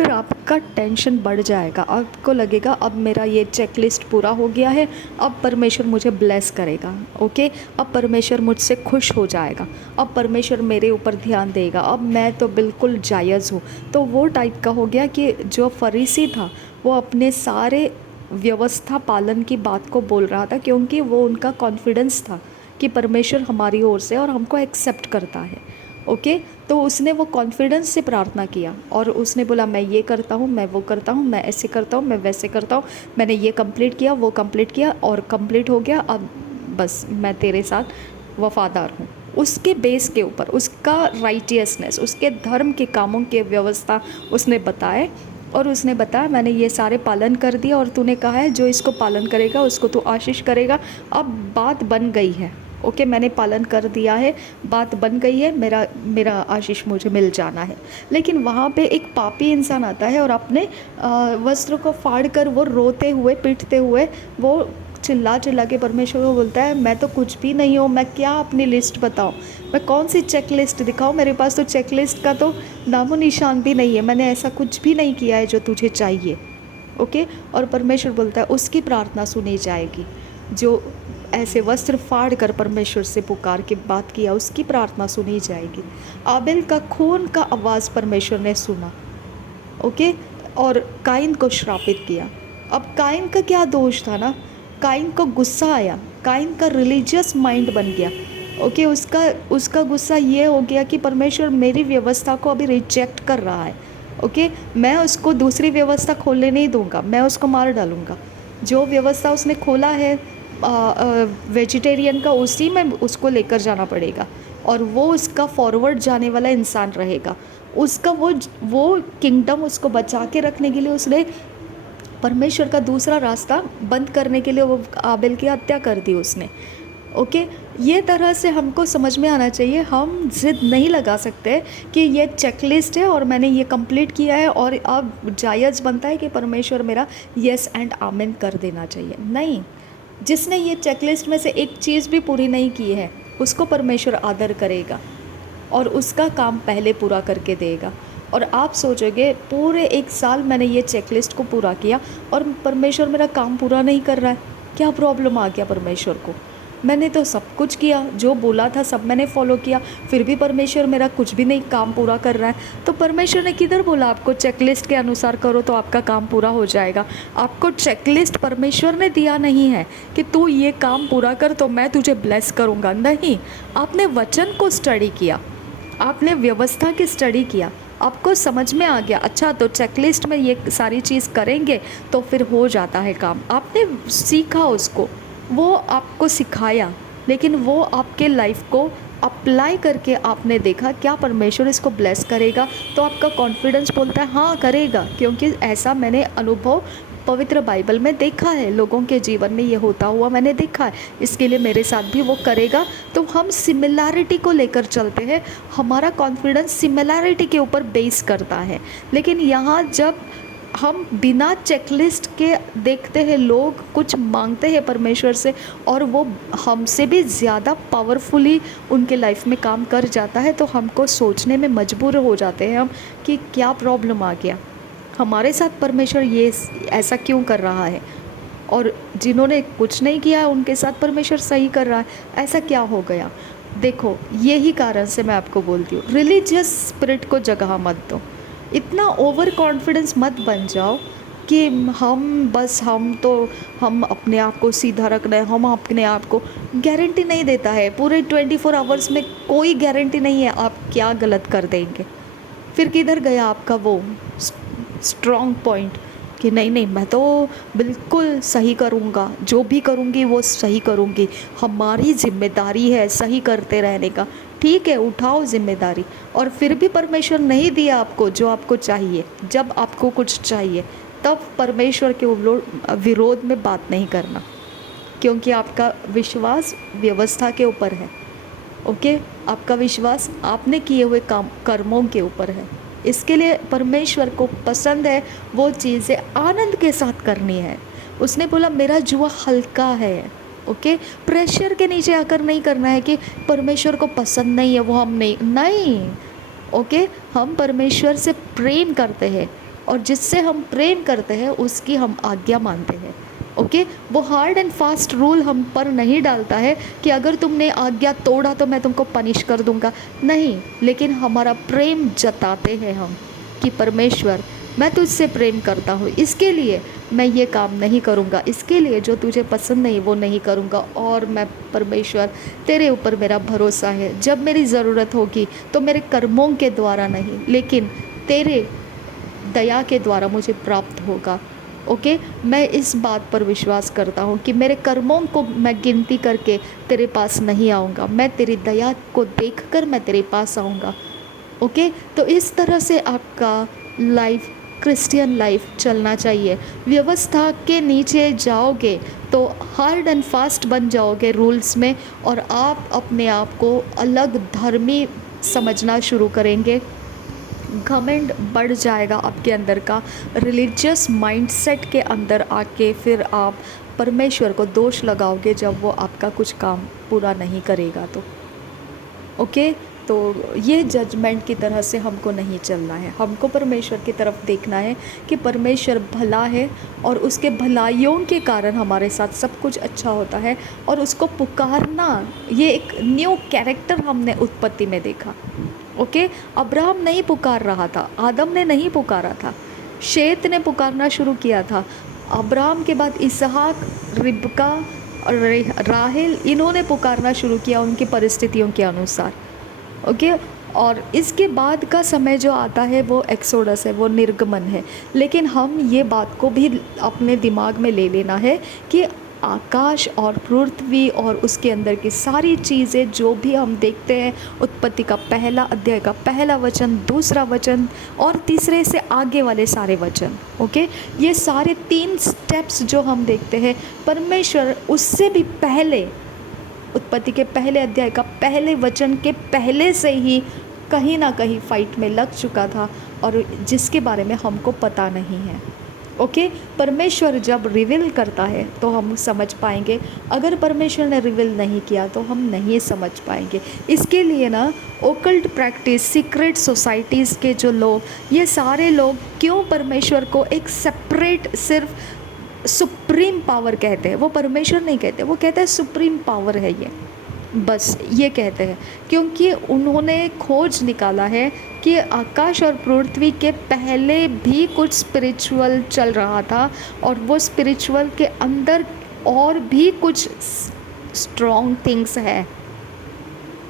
आपका टेंशन बढ़ जाएगा, आपको लगेगा अब मेरा ये चेकलिस्ट पूरा हो गया है, अब परमेश्वर मुझे ब्लेस करेगा। ओके, अब परमेश्वर मुझसे खुश हो जाएगा, अब परमेश्वर मेरे ऊपर ध्यान देगा, अब मैं तो बिल्कुल जायज़ हूँ। तो वो टाइप का हो गया कि जो फरीसी था वो अपने सारे व्यवस्था पालन की बात को बोल रहा था, क्योंकि वो उनका कॉन्फिडेंस था कि परमेश्वर हमारी ओर से और हमको एक्सेप्ट करता है। ओके, तो उसने वो कॉन्फिडेंस से प्रार्थना किया और उसने बोला मैं ये करता हूँ, मैं वो करता हूँ, मैं ऐसे करता हूँ, मैं वैसे करता हूँ, मैंने ये कंप्लीट किया, वो कंप्लीट किया और कंप्लीट हो गया, अब बस मैं तेरे साथ वफ़ादार हूँ। उसके बेस के ऊपर उसका राइटियसनेस, उसके धर्म के कामों के व्यवस्था उसने बताए, और उसने बताया मैंने ये सारे पालन कर दिया, और तूने कहा है जो इसको पालन करेगा उसको तू आशीष करेगा। अब बात बन गई है। ओके, मैंने पालन कर दिया है, बात बन गई है, मेरा आशीष मुझे मिल जाना है। लेकिन वहाँ पे एक पापी इंसान आता है और अपने वस्त्र को फाड़ कर वो रोते हुए, पीटते हुए, वो चिल्ला चिल्ला के परमेश्वर को बोलता है मैं तो कुछ भी नहीं हूँ, मैं क्या अपनी लिस्ट बताऊँ, मैं कौन सी चेक लिस्ट दिखाऊँ, मेरे पास तो चेक लिस्ट का तो नामो निशान भी नहीं है, मैंने ऐसा कुछ भी नहीं किया है जो तुझे चाहिए। ओके, और परमेश्वर बोलता है उसकी प्रार्थना सुनी जाएगी जो ऐसे वस्त्र फाड़ कर परमेश्वर से पुकार के बात किया, उसकी प्रार्थना सुनी जाएगी। आबेल का खून का आवाज़ परमेश्वर ने सुना, ओके, और काइन को श्रापित किया। अब काइन का क्या दोष था ना, काइन को गुस्सा आया, काइन का रिलीजियस माइंड बन गया, ओके, उसका गुस्सा ये हो गया कि परमेश्वर मेरी व्यवस्था को अभी रिजेक्ट कर रहा है, ओके, मैं उसको दूसरी व्यवस्था खोलने नहीं दूंगा, मैं उसको मार डालूंगा। जो व्यवस्था उसने खोला है वेजिटेरियन का, उसी में उसको लेकर जाना पड़ेगा, और वो उसका फॉरवर्ड जाने वाला इंसान रहेगा। उसका वो किंगडम उसको बचा के रखने के लिए उसने परमेश्वर का दूसरा रास्ता बंद करने के लिए वो आबेल की हत्या कर दी उसने, ओके। ये तरह से हमको समझ में आना चाहिए। हम ज़िद नहीं लगा सकते कि ये चेकलिस्ट है और मैंने ये कंप्लीट किया है और अब जायज़ बनता है कि परमेश्वर मेरा येस एंड आमेन कर देना चाहिए। नहीं, जिसने ये चेकलिस्ट में से एक चीज़ भी पूरी नहीं की है उसको परमेश्वर आदर करेगा और उसका काम पहले पूरा करके देगा। और आप सोचोगे पूरे 1 साल मैंने ये चेकलिस्ट को पूरा किया और परमेश्वर मेरा काम पूरा नहीं कर रहा है, क्या प्रॉब्लम आ गया परमेश्वर को? मैंने तो सब कुछ किया, जो बोला था सब मैंने फॉलो किया, फिर भी परमेश्वर मेरा कुछ भी नहीं काम पूरा कर रहा है। तो परमेश्वर ने किधर बोला आपको चेकलिस्ट के अनुसार करो तो आपका काम पूरा हो जाएगा? आपको चेकलिस्ट परमेश्वर ने दिया नहीं है कि तू ये काम पूरा कर तो मैं तुझे ब्लेस करूँगा। नहीं, आपने वचन को स्टडी किया, आपने व्यवस्था की स्टडी किया, आपको समझ में आ गया, अच्छा तो चेकलिस्ट में ये सारी चीज़ करेंगे तो फिर हो जाता है काम। आपने सीखा उसको, वो आपको सिखाया, लेकिन वो आपके लाइफ को अप्लाई करके आपने देखा क्या परमेश्वर इसको ब्लेस करेगा, तो आपका कॉन्फिडेंस बोलता है हाँ करेगा, क्योंकि ऐसा मैंने अनुभव पवित्र बाइबल में देखा है, लोगों के जीवन में ये होता हुआ मैंने देखा है, इसके लिए मेरे साथ भी वो करेगा। तो हम सिमिलैरिटी को लेकर चलते हैं, हमारा कॉन्फिडेंस सिमिलैरिटी के ऊपर बेस करता है। लेकिन यहाँ जब हम बिना चेकलिस्ट के देखते हैं, लोग कुछ मांगते हैं परमेश्वर से और वो हमसे भी ज़्यादा पावरफुली उनके लाइफ में काम कर जाता है, तो हमको सोचने में मजबूर हो जाते हैं हम कि क्या प्रॉब्लम आ गया, हमारे साथ परमेश्वर ये ऐसा क्यों कर रहा है, और जिन्होंने कुछ नहीं किया उनके साथ परमेश्वर सही कर रहा है, ऐसा क्या हो गया? देखो, यही कारण से मैं आपको बोलती हूँ रिलीजियस स्पिरिट को जगह मत दो, इतना ओवर कॉन्फिडेंस मत बन जाओ कि हम अपने आप को सीधा रखना है, हम अपने आप को गारंटी नहीं देता है, पूरे 24 आवर्स में कोई गारंटी नहीं है आप क्या गलत कर देंगे। फिर किधर गया आपका वो स्ट्रॉन्ग पॉइंट कि नहीं मैं तो बिल्कुल सही करूँगा, जो भी करूँगी वो सही करूँगी, हमारी जिम्मेदारी है सही करते रहने का। ठीक है, उठाओ जिम्मेदारी, और फिर भी परमेश्वर नहीं दिया आपको जो आपको चाहिए, जब आपको कुछ चाहिए तब परमेश्वर के विरोध में बात नहीं करना, क्योंकि आपका विश्वास व्यवस्था के ऊपर है, ओके, आपका विश्वास आपने किए हुए कर्मों के ऊपर है। इसके लिए परमेश्वर को पसंद है वो चीज़ें आनंद के साथ करनी है। उसने बोला मेरा जुआ हल्का है, ओके, प्रेशर के नीचे आकर नहीं करना है कि परमेश्वर को पसंद नहीं है वो हम नहीं, ओके, हम परमेश्वर से प्रेम करते हैं और जिससे हम प्रेम करते हैं उसकी हम आज्ञा मानते हैं, ओके। वो हार्ड एंड फास्ट रूल हम पर नहीं डालता है कि अगर तुमने आज्ञा तोड़ा तो मैं तुमको पनिश कर दूंगा, नहीं, लेकिन हमारा प्रेम जताते हैं हम कि परमेश्वर मैं तुझसे प्रेम करता हूँ, इसके लिए मैं ये काम नहीं करूँगा, इसके लिए जो तुझे पसंद नहीं वो नहीं करूँगा, और मैं परमेश्वर तेरे ऊपर मेरा भरोसा है, जब मेरी ज़रूरत होगी तो मेरे कर्मों के द्वारा नहीं लेकिन तेरे दया के द्वारा मुझे प्राप्त होगा, ओके। मैं इस बात पर विश्वास करता हूँ कि मेरे कर्मों को मैं गिनती करके तेरे पास नहीं आऊँगा, मैं तेरी दया को देखकर मैं तेरे पास आऊँगा, ओके। तो इस तरह से आपका लाइफ, क्रिश्चियन लाइफ चलना चाहिए। व्यवस्था के नीचे जाओगे तो हार्ड एंड फास्ट बन जाओगे रूल्स में, और आप अपने आप को अलग धर्मी समझना शुरू करेंगे, घमंड बढ़ जाएगा आपके अंदर का, रिलीजियस माइंडसेट के अंदर आके फिर आप परमेश्वर को दोष लगाओगे जब वो आपका कुछ काम पूरा नहीं करेगा तो, ओके। तो ये जजमेंट की तरह से हमको नहीं चलना है। हमको परमेश्वर की तरफ देखना है कि परमेश्वर भला है और उसके भलाइयों के कारण हमारे साथ सब कुछ अच्छा होता है, और उसको पुकारना, ये एक न्यू कैरेक्टर हमने उत्पत्ति में देखा। ओके, अब्राहम नहीं पुकार रहा था, आदम ने नहीं पुकारा था, शेत ने पुकारना शुरू किया था। अब्राहम के बाद इसहाक, रिबका और राहेल, इन्होंने पुकारना शुरू किया उनकी परिस्थितियों के अनुसार। ओके, और इसके बाद का समय जो आता है वो एक्सोडस है, वो निर्गमन है। लेकिन हम ये बात को भी अपने दिमाग में ले लेना है कि आकाश और पृथ्वी और उसके अंदर की सारी चीज़ें जो भी हम देखते हैं, उत्पत्ति का पहला अध्याय का पहला वचन, दूसरा वचन और तीसरे से आगे वाले सारे वचन, ओके, ये सारे 3 स्टेप्स जो हम देखते हैं, परमेश्वर उससे भी पहले, उत्पत्ति के पहले अध्याय का पहले वचन के पहले से ही कहीं ना कहीं फाइट में लग चुका था, और जिसके बारे में हमको पता नहीं है। ओके, परमेश्वर जब रिवील करता है तो हम समझ पाएंगे, अगर परमेश्वर ने रिवील नहीं किया तो हम नहीं समझ पाएंगे। इसके लिए ना ओकल्ट प्रैक्टिस, सीक्रेट सोसाइटीज़ के जो लोग, ये सारे लोग क्यों परमेश्वर को एक सेपरेट सिर्फ सुप्रीम पावर कहते हैं? वो परमेश्वर नहीं कहते, वो कहते हैं सुप्रीम पावर है ये, बस ये कहते हैं, क्योंकि उन्होंने खोज निकाला है कि आकाश और पृथ्वी के पहले भी कुछ स्पिरिचुअल चल रहा था, और वो स्पिरिचुअल के अंदर और भी कुछ स्ट्रॉन्ग थिंग्स है,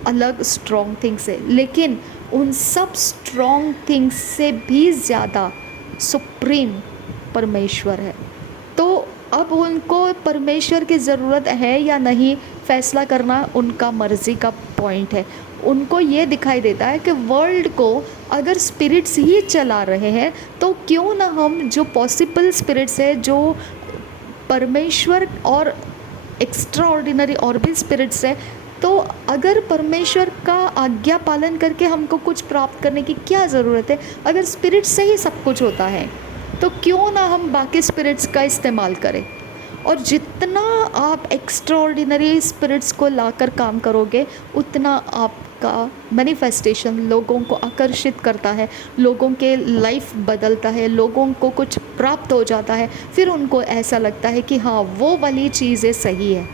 अलग स्ट्रॉन्ग थिंग्स है, लेकिन उन सब स्ट्रॉन्ग थिंग्स से भी ज़्यादा सुप्रीम परमेश्वर है। तो अब उनको परमेश्वर की ज़रूरत है या नहीं, फैसला करना उनका मर्ज़ी का पॉइंट है। उनको ये दिखाई देता है कि वर्ल्ड को अगर स्पिरिट्स ही चला रहे हैं, तो क्यों ना हम जो पॉसिबल स्पिरिट्स है, जो परमेश्वर और एक्स्ट्रा ऑर्डिनरी और भी स्पिरिट्स है, तो अगर परमेश्वर का आज्ञा पालन करके हमको कुछ प्राप्त करने की क्या ज़रूरत है? अगर स्पिरिट से ही सब कुछ होता है, तो क्यों ना हम बाकी स्पिरिट्स का इस्तेमाल करें? और जितना आप एक्स्ट्रा ऑर्डिनरी स्पिरिट्स को लाकर काम करोगे, उतना आपका मैनिफेस्टेशन लोगों को आकर्षित करता है, लोगों के लाइफ बदलता है, लोगों को कुछ प्राप्त हो जाता है, फिर उनको ऐसा लगता है कि हाँ, वो वाली चीज़ें सही है।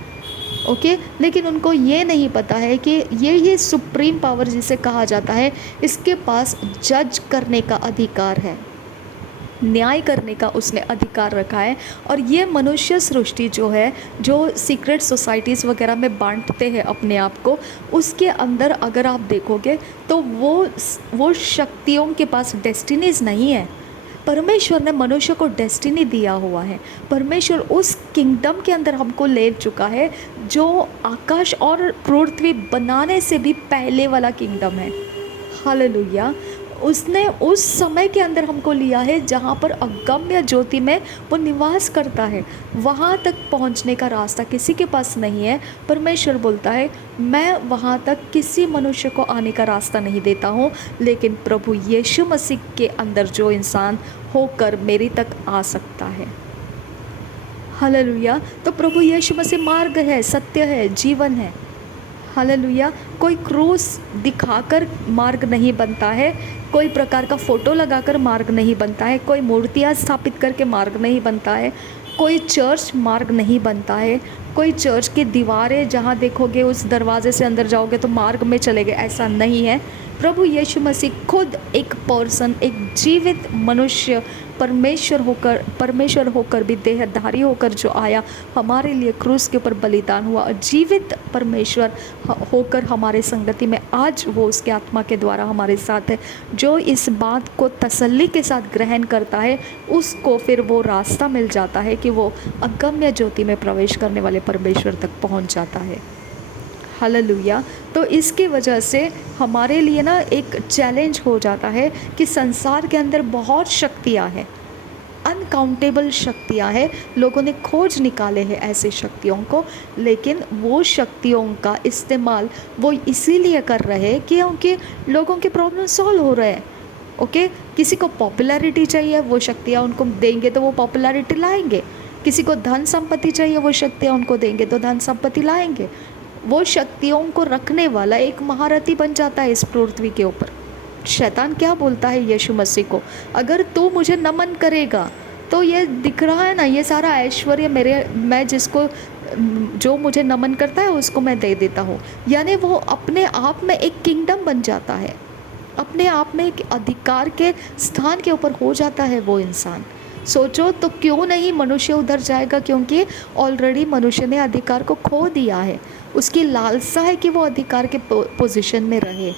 ओके, लेकिन उनको ये नहीं पता है कि ये सुप्रीम पावर जिसे कहा जाता है, इसके पास जज करने का अधिकार है, न्याय करने का उसने अधिकार रखा है। और ये मनुष्य सृष्टि जो है, जो सीक्रेट सोसाइटीज़ वगैरह में बांटते हैं अपने आप को, उसके अंदर अगर आप देखोगे तो वो शक्तियों के पास डेस्टिनीज़ नहीं है। परमेश्वर ने मनुष्य को डेस्टिनी दिया हुआ है। परमेश्वर उस किंगडम के अंदर हमको ले चुका है जो आकाश और पृथ्वी बनाने से भी पहले वाला किंगडम है। हालेलुया। उसने उस समय के अंदर हमको लिया है जहाँ पर अगम्य ज्योति में वो निवास करता है। वहाँ तक पहुँचने का रास्ता किसी के पास नहीं है। परमेश्वर बोलता है, मैं वहाँ तक किसी मनुष्य को आने का रास्ता नहीं देता हूँ, लेकिन प्रभु यीशु मसीह के अंदर जो इंसान होकर मेरी तक आ सकता है। हालेलुया। तो प्रभु यीशु मसीह मार्ग है, सत्य है, जीवन है। हालेलुया। कोई क्रूस दिखाकर मार्ग नहीं बनता है, कोई प्रकार का फ़ोटो लगाकर मार्ग नहीं बनता है, कोई मूर्तियाँ स्थापित करके मार्ग नहीं बनता है, कोई चर्च मार्ग नहीं बनता है, कोई चर्च की दीवारें जहाँ देखोगे उस दरवाजे से अंदर जाओगे तो मार्ग में चले गए, ऐसा नहीं है। प्रभु यीशु मसीह खुद एक पर्सन, एक जीवित मनुष्य, परमेश्वर होकर भी देहधारी होकर जो आया, हमारे लिए क्रूस के ऊपर बलिदान हुआ, और जीवित परमेश्वर होकर हमारे संगति में आज वो उसके आत्मा के द्वारा हमारे साथ है। जो इस बात को तसल्ली के साथ ग्रहण करता है, उसको फिर वो रास्ता मिल जाता है कि वो अगम्य ज्योति में प्रवेश करने वाले परमेश्वर तक पहुंच जाता है। हालेलुया। तो इसकी वजह से हमारे लिए ना एक चैलेंज हो जाता है कि संसार के अंदर बहुत शक्तियाँ हैं, अनकाउंटेबल शक्तियाँ हैं। लोगों ने खोज निकाले हैं ऐसे शक्तियों को, लेकिन वो शक्तियों का इस्तेमाल वो इसीलिए कर रहे हैं क्योंकि लोगों के प्रॉब्लम सॉल्व हो रहे हैं। ओके, किसी को पॉपुलैरिटी चाहिए, वो शक्तियाँ उनको देंगे तो वो पॉपुलैरिटी लाएंगे। किसी को धन संपत्ति चाहिए, वो शक्तियाँ उनको देंगे तो धन संपत्ति लाएंगे। वो शक्तियों को रखने वाला एक महारथी बन जाता है इस पृथ्वी के ऊपर। शैतान क्या बोलता है यीशु मसीह को, अगर तू मुझे नमन करेगा तो ये दिख रहा है ना, ये सारा ऐश्वर्य मैं जिसको जो मुझे नमन करता है उसको मैं दे देता हूँ। यानी वो अपने आप में एक किंगडम बन जाता है, अपने आप में एक अधिकार के स्थान के ऊपर हो जाता है वो इंसान। सोचो तो क्यों नहीं मनुष्य उधर जाएगा, क्योंकि ऑलरेडी मनुष्य ने अधिकार को खो दिया है। उसकी लालसा है कि वो अधिकार के पोजीशन में रहे।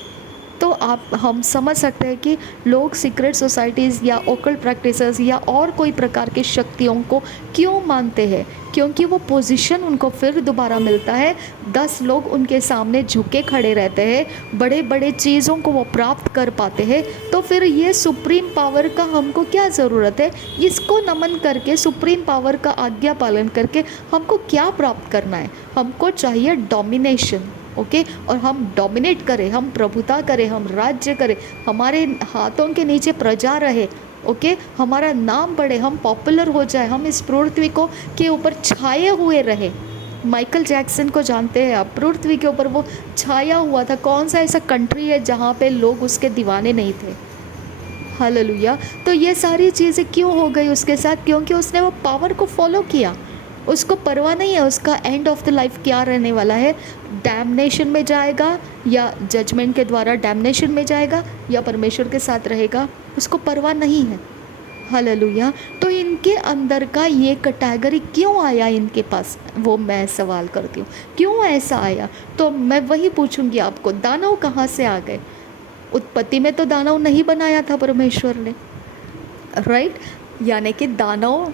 तो हम समझ सकते हैं कि लोग सीक्रेट सोसाइटीज़ या ओकल्ट प्रैक्टिसेस या और कोई प्रकार की शक्तियों को क्यों मानते हैं, क्योंकि वो पोजीशन उनको फिर दोबारा मिलता है। 10 लोग उनके सामने झुके खड़े रहते हैं, बड़े बड़े चीज़ों को वो प्राप्त कर पाते हैं। तो फिर ये सुप्रीम पावर का हमको क्या ज़रूरत है, इसको नमन करके सुप्रीम पावर का आज्ञा पालन करके हमको क्या प्राप्त करना है। हमको चाहिए डोमिनेशन, ओके और हम डोमिनेट करें, हम प्रभुता करें, हम राज्य करें, हमारे हाथों के नीचे प्रजा रहे, ओके हमारा नाम बढ़े, हम पॉपुलर हो जाए, हम इस पृथ्वी को के ऊपर छाए हुए रहे। माइकल जैक्सन को जानते हैं आप, पृथ्वी के ऊपर वो छाया हुआ था। कौन सा ऐसा कंट्री है जहाँ पे लोग उसके दीवाने नहीं थे। हालेलुया। तो ये सारी चीज़ें क्यों हो गई उसके साथ, क्योंकि उसने वो पावर को फॉलो किया। उसको परवाह नहीं है उसका एंड ऑफ द लाइफ क्या रहने वाला है, डैमनेशन में जाएगा या जजमेंट के द्वारा डैमनेशन में जाएगा या परमेश्वर के साथ रहेगा, उसको परवाह नहीं है। हालेलुया। तो इनके अंदर का ये कैटेगरी क्यों आया इनके पास, वो मैं सवाल करती हूँ, क्यों ऐसा आया। तो मैं वही पूछूंगी आपको, दानव कहाँ से आ गए। उत्पत्ति में तो दानव नहीं बनाया था परमेश्वर ने, राइट। यानी कि दानव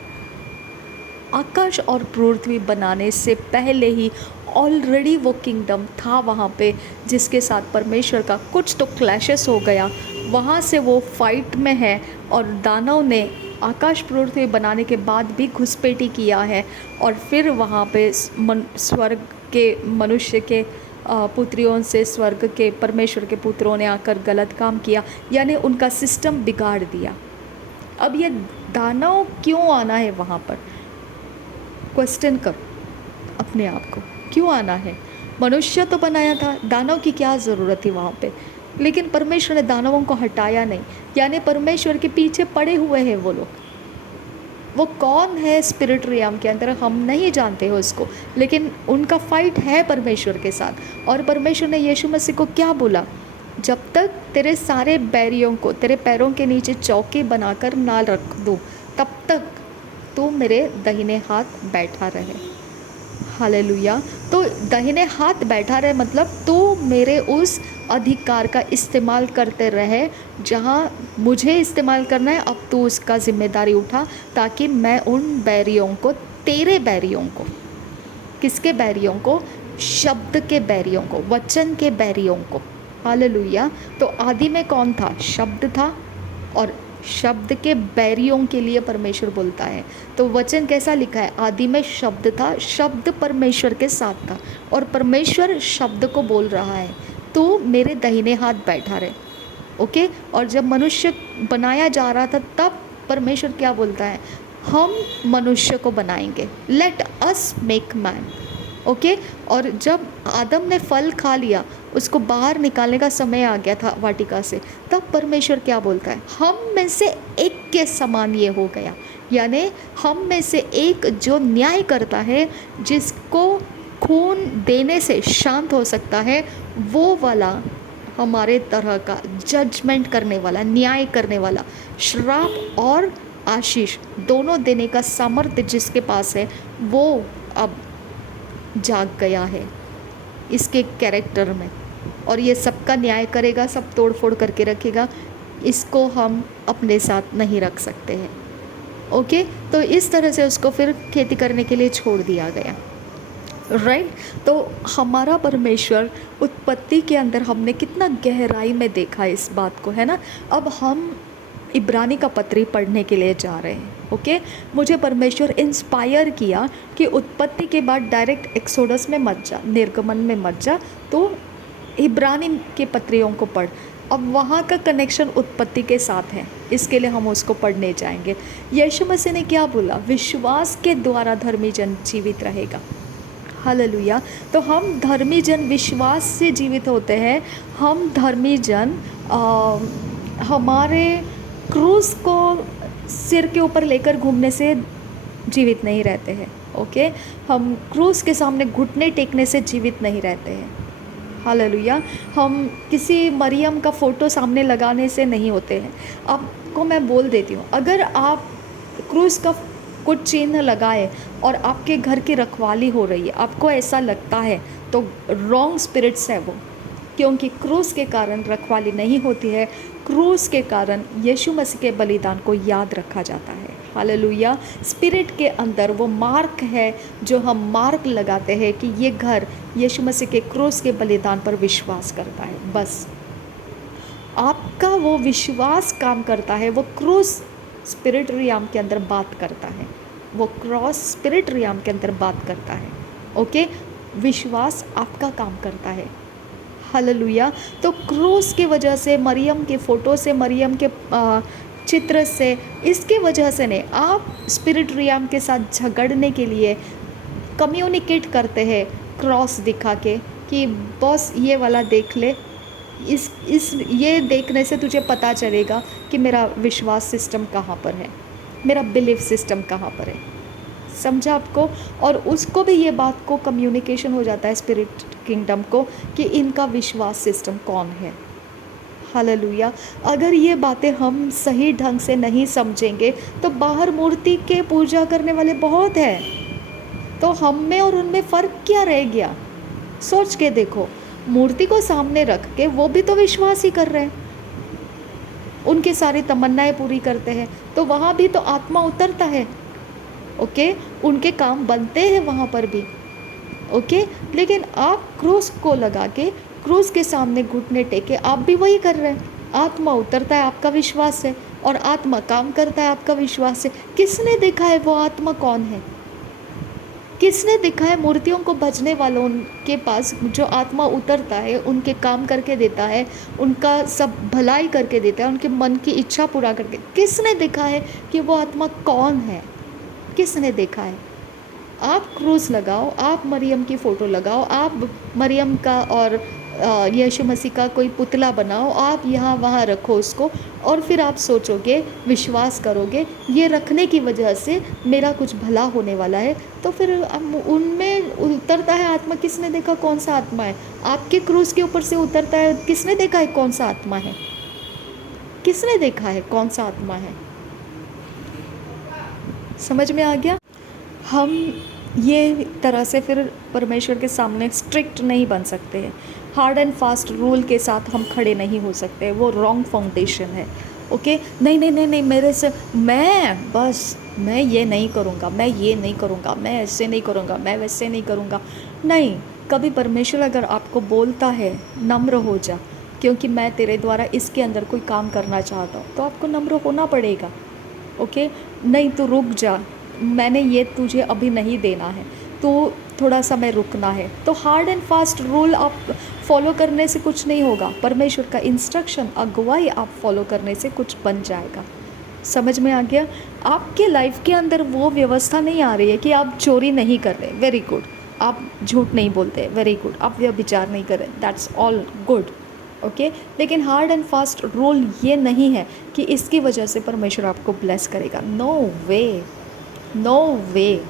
आकाश और पृथ्वी बनाने से पहले ही ऑलरेडी वो किंगडम था वहाँ पे, जिसके साथ परमेश्वर का कुछ तो क्लैशेस हो गया, वहाँ से वो फाइट में है। और दानव ने आकाश पृथ्वी बनाने के बाद भी घुसपैठी किया है, और फिर वहाँ पे स्वर्ग के मनुष्य के पुत्रियों से स्वर्ग के परमेश्वर के पुत्रों ने आकर गलत काम किया, यानी उनका सिस्टम बिगाड़ दिया। अब ये दानव क्यों आना है वहाँ पर, क्वेश्चन करो अपने आप को, क्यों आना है। मनुष्य तो बनाया था, दानव की क्या ज़रूरत थी वहाँ पे। लेकिन परमेश्वर ने दानवों को हटाया नहीं, यानी परमेश्वर के पीछे पड़े हुए हैं वो लोग। वो कौन है स्पिरिट रियम के अंदर हम नहीं जानते हो उसको, लेकिन उनका फाइट है परमेश्वर के साथ। और परमेश्वर ने यीशु मसीह को क्या बोला, जब तक तेरे सारे बैरियों को तेरे पैरों के नीचे चौकी बनाकर ना रख दूँ, तब तक तू मेरे दाहिने हाथ बैठा रहे। हालेलुया। तो दाहिने हाथ बैठा रहे मतलब तू मेरे उस अधिकार का इस्तेमाल करते रहे जहाँ मुझे इस्तेमाल करना है। अब तू उसका जिम्मेदारी उठा, ताकि मैं उन बैरियों को, तेरे बैरियों को, किसके बैरियों को, शब्द के बैरियों को, वचन के बैरियों को। हालेलुया। तो आदि में कौन था, शब्द था, और शब्द के बैरियों के लिए परमेश्वर बोलता है। तो वचन कैसा लिखा है, आदि में शब्द था, शब्द परमेश्वर के साथ था, और परमेश्वर शब्द को बोल रहा है तू मेरे दाहिने हाथ बैठा रहे, ओके। और जब मनुष्य बनाया जा रहा था तब परमेश्वर क्या बोलता है, हम मनुष्य को बनाएंगे, let us make man, okay. और जब आदम ने फल खा लिया, उसको बाहर निकालने का समय आ गया था वाटिका से, तब परमेश्वर क्या बोलता है, हम में से एक के समान ये हो गया। यानी हम में से एक जो न्याय करता है, जिसको खून देने से शांत हो सकता है, वो वाला हमारे तरह का जजमेंट करने वाला, न्याय करने वाला, श्राप और आशीष दोनों देने का सामर्थ्य जिसके पास है, वो अब जाग गया है इसके कैरेक्टर में, और ये सबका न्याय करेगा, सब तोड़ फोड़ करके रखेगा। इसको हम अपने साथ नहीं रख सकते हैं, ओके। तो इस तरह से उसको फिर खेती करने के लिए छोड़ दिया गया, राइट। तो हमारा परमेश्वर उत्पत्ति के अंदर हमने कितना गहराई में देखा इस बात को, है ना। अब हम इब्रानी का पत्री पढ़ने के लिए जा रहे हैं, ओके। मुझे परमेश्वर इंस्पायर किया कि उत्पत्ति के बाद डायरेक्ट एक्सोडस में मत जा, निर्गमन में मत जा, तो इब्रानी के पत्रियों को पढ़। अब वहाँ का कनेक्शन उत्पत्ति के साथ है, इसके लिए हम उसको पढ़ने जाएंगे। यीशु मसीह ने क्या बोला, विश्वास के द्वारा धर्मी जन जीवित रहेगा। हालेलुया। तो हम धर्मी जन विश्वास से जीवित होते हैं। हम धर्मी जन हमारे क्रूस को सिर के ऊपर लेकर घूमने से जीवित नहीं रहते हैं। ओके, हम क्रूस के सामने घुटने टेकने से जीवित नहीं रहते हैं। हालेलुया। हम किसी मरियम का फ़ोटो सामने लगाने से नहीं होते हैं। आपको मैं बोल देती हूँ, अगर आप क्रूस का कुछ चिन्ह लगाए और आपके घर की रखवाली हो रही है, आपको ऐसा लगता है, तो रॉन्ग स्पिरिट्स है वो, क्योंकि क्रूस के कारण रखवाली नहीं होती है। क्रूस के कारण यीशु मसीह के बलिदान को याद रखा जाता है। हालेलुया। स्पिरिट के अंदर वो मार्क है जो हम मार्क लगाते हैं कि ये घर यीशु मसीह के क्रूस के बलिदान पर विश्वास करता है। बस आपका वो विश्वास काम करता है। वो क्रूस स्पिरिट रियाम के अंदर बात करता है। वो क्रॉस स्पिरिट रियाम के अंदर बात करता है। ओके, विश्वास आपका काम करता है। हालेलुया। तो क्रूस की वजह से, मरियम के फ़ोटो से, मरियम के चित्र से, इसके वजह से नहीं, आप स्पिरिट रियाम के साथ झगड़ने के लिए कम्युनिकेट करते हैं क्रॉस दिखा के कि बॉस ये वाला देख ले, इस ये देखने से तुझे पता चलेगा कि मेरा विश्वास सिस्टम कहाँ पर है, मेरा बिलीफ सिस्टम कहाँ पर है। समझा आपको? और उसको भी ये बात को कम्युनिकेशन हो जाता है स्पिरिट किंगडम को कि इनका विश्वास सिस्टम कौन है। हालेलुया। अगर ये बातें हम सही ढंग से नहीं समझेंगे तो बाहर मूर्ति के पूजा करने वाले बहुत हैं, तो हम में और उनमें फ़र्क क्या रह गया? सोच के देखो, मूर्ति को सामने रख के वो भी तो विश्वास ही कर रहे हैं, उनकी सारी तमन्नाएं पूरी करते हैं, तो वहाँ भी तो आत्मा उतरता है। ओके, उनके काम बनते हैं वहाँ पर भी। ओके, लेकिन आप क्रूस को लगा के, क्रूस के सामने घुटने टेके, आप भी वही कर रहे हैं। आत्मा उतरता है, आपका विश्वास है, और आत्मा काम करता है, आपका विश्वास है। किसने देखा है वो आत्मा कौन है? किसने देखा है मूर्तियों को भजने वालों के पास जो आत्मा उतरता है, उनके काम करके देता है, उनका सब भलाई करके देता है, उनके मन की इच्छा पूरा करके? किसने देखा है कि वो आत्मा कौन है? किसने देखा है? आप क्रूस लगाओ, आप मरियम की फ़ोटो लगाओ, आप मरियम का और यीशु मसीह का कोई पुतला बनाओ, आप यहाँ वहाँ रखो उसको, और फिर आप सोचोगे, विश्वास करोगे, ये रखने की वजह से मेरा कुछ भला होने वाला है, तो फिर उनमें उतरता है आत्मा। किसने देखा कौन सा आत्मा है? आपके क्रूस के ऊपर से उतरता है, किसने देखा है कौन सा आत्मा है? किसने देखा है कौन सा आत्मा है? समझ में आ गया? हम ये तरह से फिर परमेश्वर के सामने स्ट्रिक्ट नहीं बन सकते हैं। हार्ड एंड फास्ट रूल के साथ हम खड़े नहीं हो सकते, वो रॉन्ग फाउंडेशन है। ओके, नहीं नहीं नहीं नहीं, मेरे से मैं ये नहीं करूँगा, मैं ये नहीं करूँगा, मैं ऐसे नहीं करूँगा, मैं वैसे नहीं करूँगा। नहीं, कभी परमेश्वर अगर आपको बोलता है नम्र हो जा, क्योंकि मैं तेरे द्वारा इसके अंदर कोई काम करना चाहता हूँ, तो आपको नम्र होना पड़ेगा। ओके, नहीं तो रुक जा, मैंने ये तुझे अभी नहीं देना है, तो थोड़ा समय रुकना है। तो हार्ड एंड फास्ट रूल आप फॉलो करने से कुछ नहीं होगा। परमेश्वर का इंस्ट्रक्शन, अगुवाई आप फॉलो करने से कुछ बन जाएगा। समझ में आ गया? आपके लाइफ के अंदर वो व्यवस्था नहीं आ रही है कि आप चोरी नहीं कर रहे, वेरी गुड। आप झूठ नहीं बोलते, वेरी गुड। आप व्यभिचार नहीं कर रहे, दैट्स ऑल गुड। ओके, लेकिन हार्ड एंड फास्ट रूल ये नहीं है कि इसकी वजह से परमेश्वर आपको ब्लेस करेगा। नो वे, नो वे।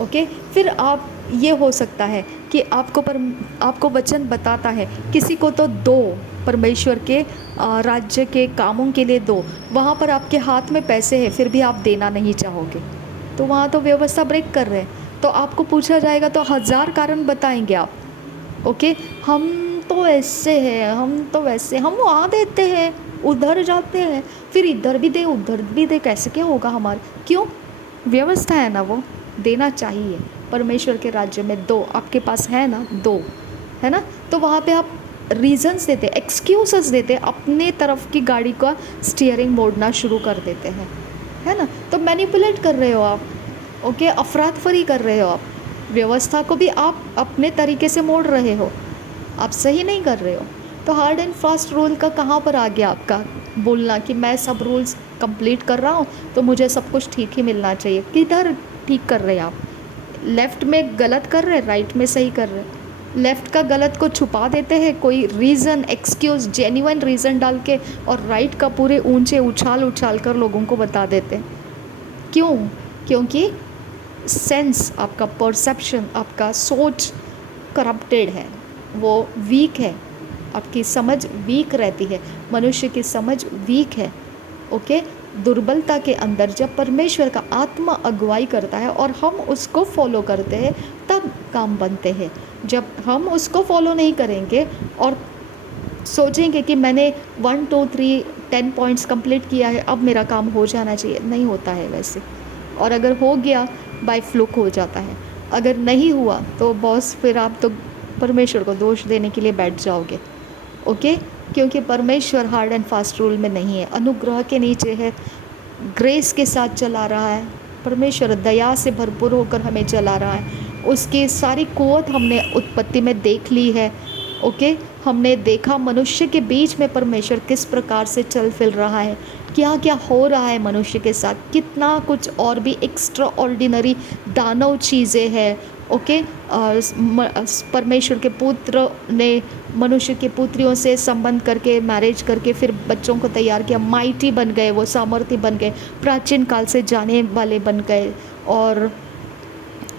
ओके, फिर आप ये हो सकता है कि आपको वचन बताता है किसी को तो दो, परमेश्वर के राज्य के कामों के लिए दो, वहाँ पर आपके हाथ में पैसे हैं, फिर भी आप देना नहीं चाहोगे, तो वहाँ तो व्यवस्था ब्रेक कर रहे हैं। तो आपको पूछा जाएगा तो 1000 कारण बताएंगे आप। ओके, हम तो ऐसे हैं, हम तो वैसे, हम वहाँ देते हैं, उधर जाते हैं, फिर इधर भी दे उधर भी दे, कैसे क्या होगा हमारे? क्यों? व्यवस्था है ना, वो देना चाहिए। परमेश्वर के राज्य में दो, आपके पास है ना, दो, है ना? तो वहाँ पे आप रीज़न्स देते, एक्सक्यूज़ेस देते, अपने तरफ की गाड़ी का स्टीयरिंग मोड़ना शुरू कर देते हैं, है ना? तो मैनिपुलेट कर रहे हो आप। ओके, अफरात फरी कर रहे हो आप, व्यवस्था को भी आप अपने तरीके से मोड़ रहे हो, आप सही नहीं कर रहे हो। तो हार्ड एंड फास्ट रूल का कहाँ पर आ गया आपका बोलना कि मैं सब रूल्स कंप्लीट कर रहा हूँ तो मुझे सब कुछ ठीक ही मिलना चाहिए? किधर ठीक कर रहे हैं आप? लेफ़्ट में गलत कर रहे, राइट में सही कर रहे, लेफ़्ट का गलत को छुपा देते हैं कोई रीज़न, एक्सक्यूज़, जेन्युइन रीज़न डाल के, और राइट का पूरे ऊंचे उछाल उछाल कर लोगों को बता देते हैं। क्यों? क्योंकि सेंस, आपका परसेप्शन, आपका सोच करप्टेड है, वो वीक है, आपकी समझ वीक रहती है, मनुष्य की समझ वीक है। ओके, दुर्बलता के अंदर जब परमेश्वर का आत्मा अगुवाई करता है और हम उसको फॉलो करते हैं, तब काम बनते हैं। जब हम उसको फॉलो नहीं करेंगे और सोचेंगे कि मैंने 1 2 3 10 पॉइंट्स कंप्लीट किया है, अब मेरा काम हो जाना चाहिए, नहीं होता है वैसे। और अगर हो गया, बाय फ्लुक हो जाता है। अगर नहीं हुआ तो बॉस, फिर आप तो परमेश्वर को दोष देने के लिए बैठ जाओगे। ओके, क्योंकि परमेश्वर हार्ड एंड फास्ट रूल में नहीं है, अनुग्रह के नीचे है, ग्रेस के साथ चला रहा है। परमेश्वर दया से भरपूर होकर हमें चला रहा है। उसकी सारी कुवत हमने उत्पत्ति में देख ली है। ओके, हमने देखा मनुष्य के बीच में परमेश्वर किस प्रकार से चल फिर रहा है, क्या क्या हो रहा है मनुष्य के साथ, कितना कुछ और भी एक्स्ट्रा ऑर्डिनरी दानव चीज़ें हैं। ओके, परमेश्वर के पुत्र ने मनुष्य की पुत्रियों से संबंध करके, मैरिज करके, फिर बच्चों को तैयार किया, माइटी बन गए, वो सामर्थ्य बन गए, प्राचीन काल से जाने वाले बन गए। और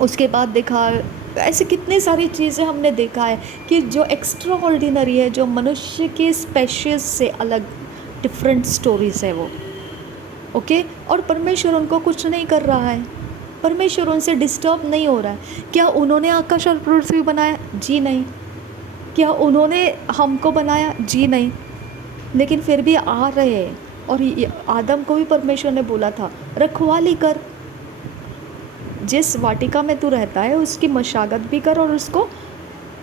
उसके बाद देखा, ऐसे कितनी सारी चीज़ें हमने देखा है कि जो एक्स्ट्रा ऑर्डिनरी है, जो मनुष्य के स्पेशीज़ से अलग डिफरेंट स्टोरीज़ है वो। ओके, और परमेश्वर उनको कुछ नहीं कर रहा है, परमेश्वर उनसे डिस्टर्ब नहीं हो रहा है। क्या उन्होंने आकाश और पृथ्वी बनाया? जी नहीं। क्या उन्होंने हमको बनाया? जी नहीं। लेकिन फिर भी आ रहे हैं। और आदम को भी परमेश्वर ने बोला था, रखवाली कर, जिस वाटिका में तू रहता है उसकी मशागत भी कर और उसको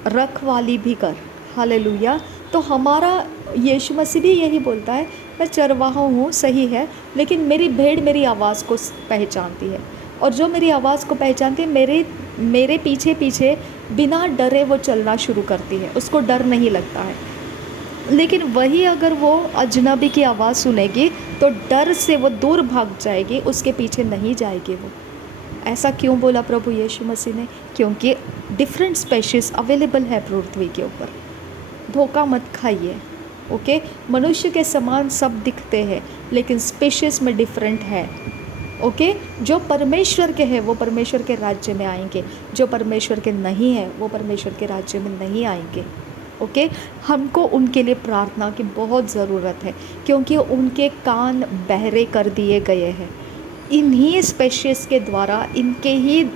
रखवाली भी कर। हालेलुया। तो हमारा यीशु मसीह भी यही बोलता है, मैं चरवाहा हूँ, सही है, लेकिन मेरी भेड़ मेरी आवाज़ को पहचानती है, और जो मेरी आवाज़ को पहचानती है, मेरे पीछे पीछे बिना डरे वो चलना शुरू करती है, उसको डर नहीं लगता है। लेकिन वही अगर वो अजनबी की आवाज़ सुनेगी तो डर से वो दूर भाग जाएगी, उसके पीछे नहीं जाएगी वो। ऐसा क्यों बोला प्रभु यीशु मसीह ने? क्योंकि डिफरेंट स्पेशीज़ अवेलेबल है पृथ्वी के ऊपर। धोखा मत खाइए। ओके, मनुष्य के समान सब दिखते हैं, लेकिन स्पेशीज़ में डिफरेंट है। ओके, जो परमेश्वर के हैं वो परमेश्वर के राज्य में आएंगे, जो परमेश्वर के नहीं हैं वो परमेश्वर के राज्य में नहीं आएंगे। ओके, हमको उनके लिए प्रार्थना की बहुत ज़रूरत है, क्योंकि उनके कान बहरे कर दिए गए हैं। इन्हीं स्पेशीज़ के द्वारा, इनके ही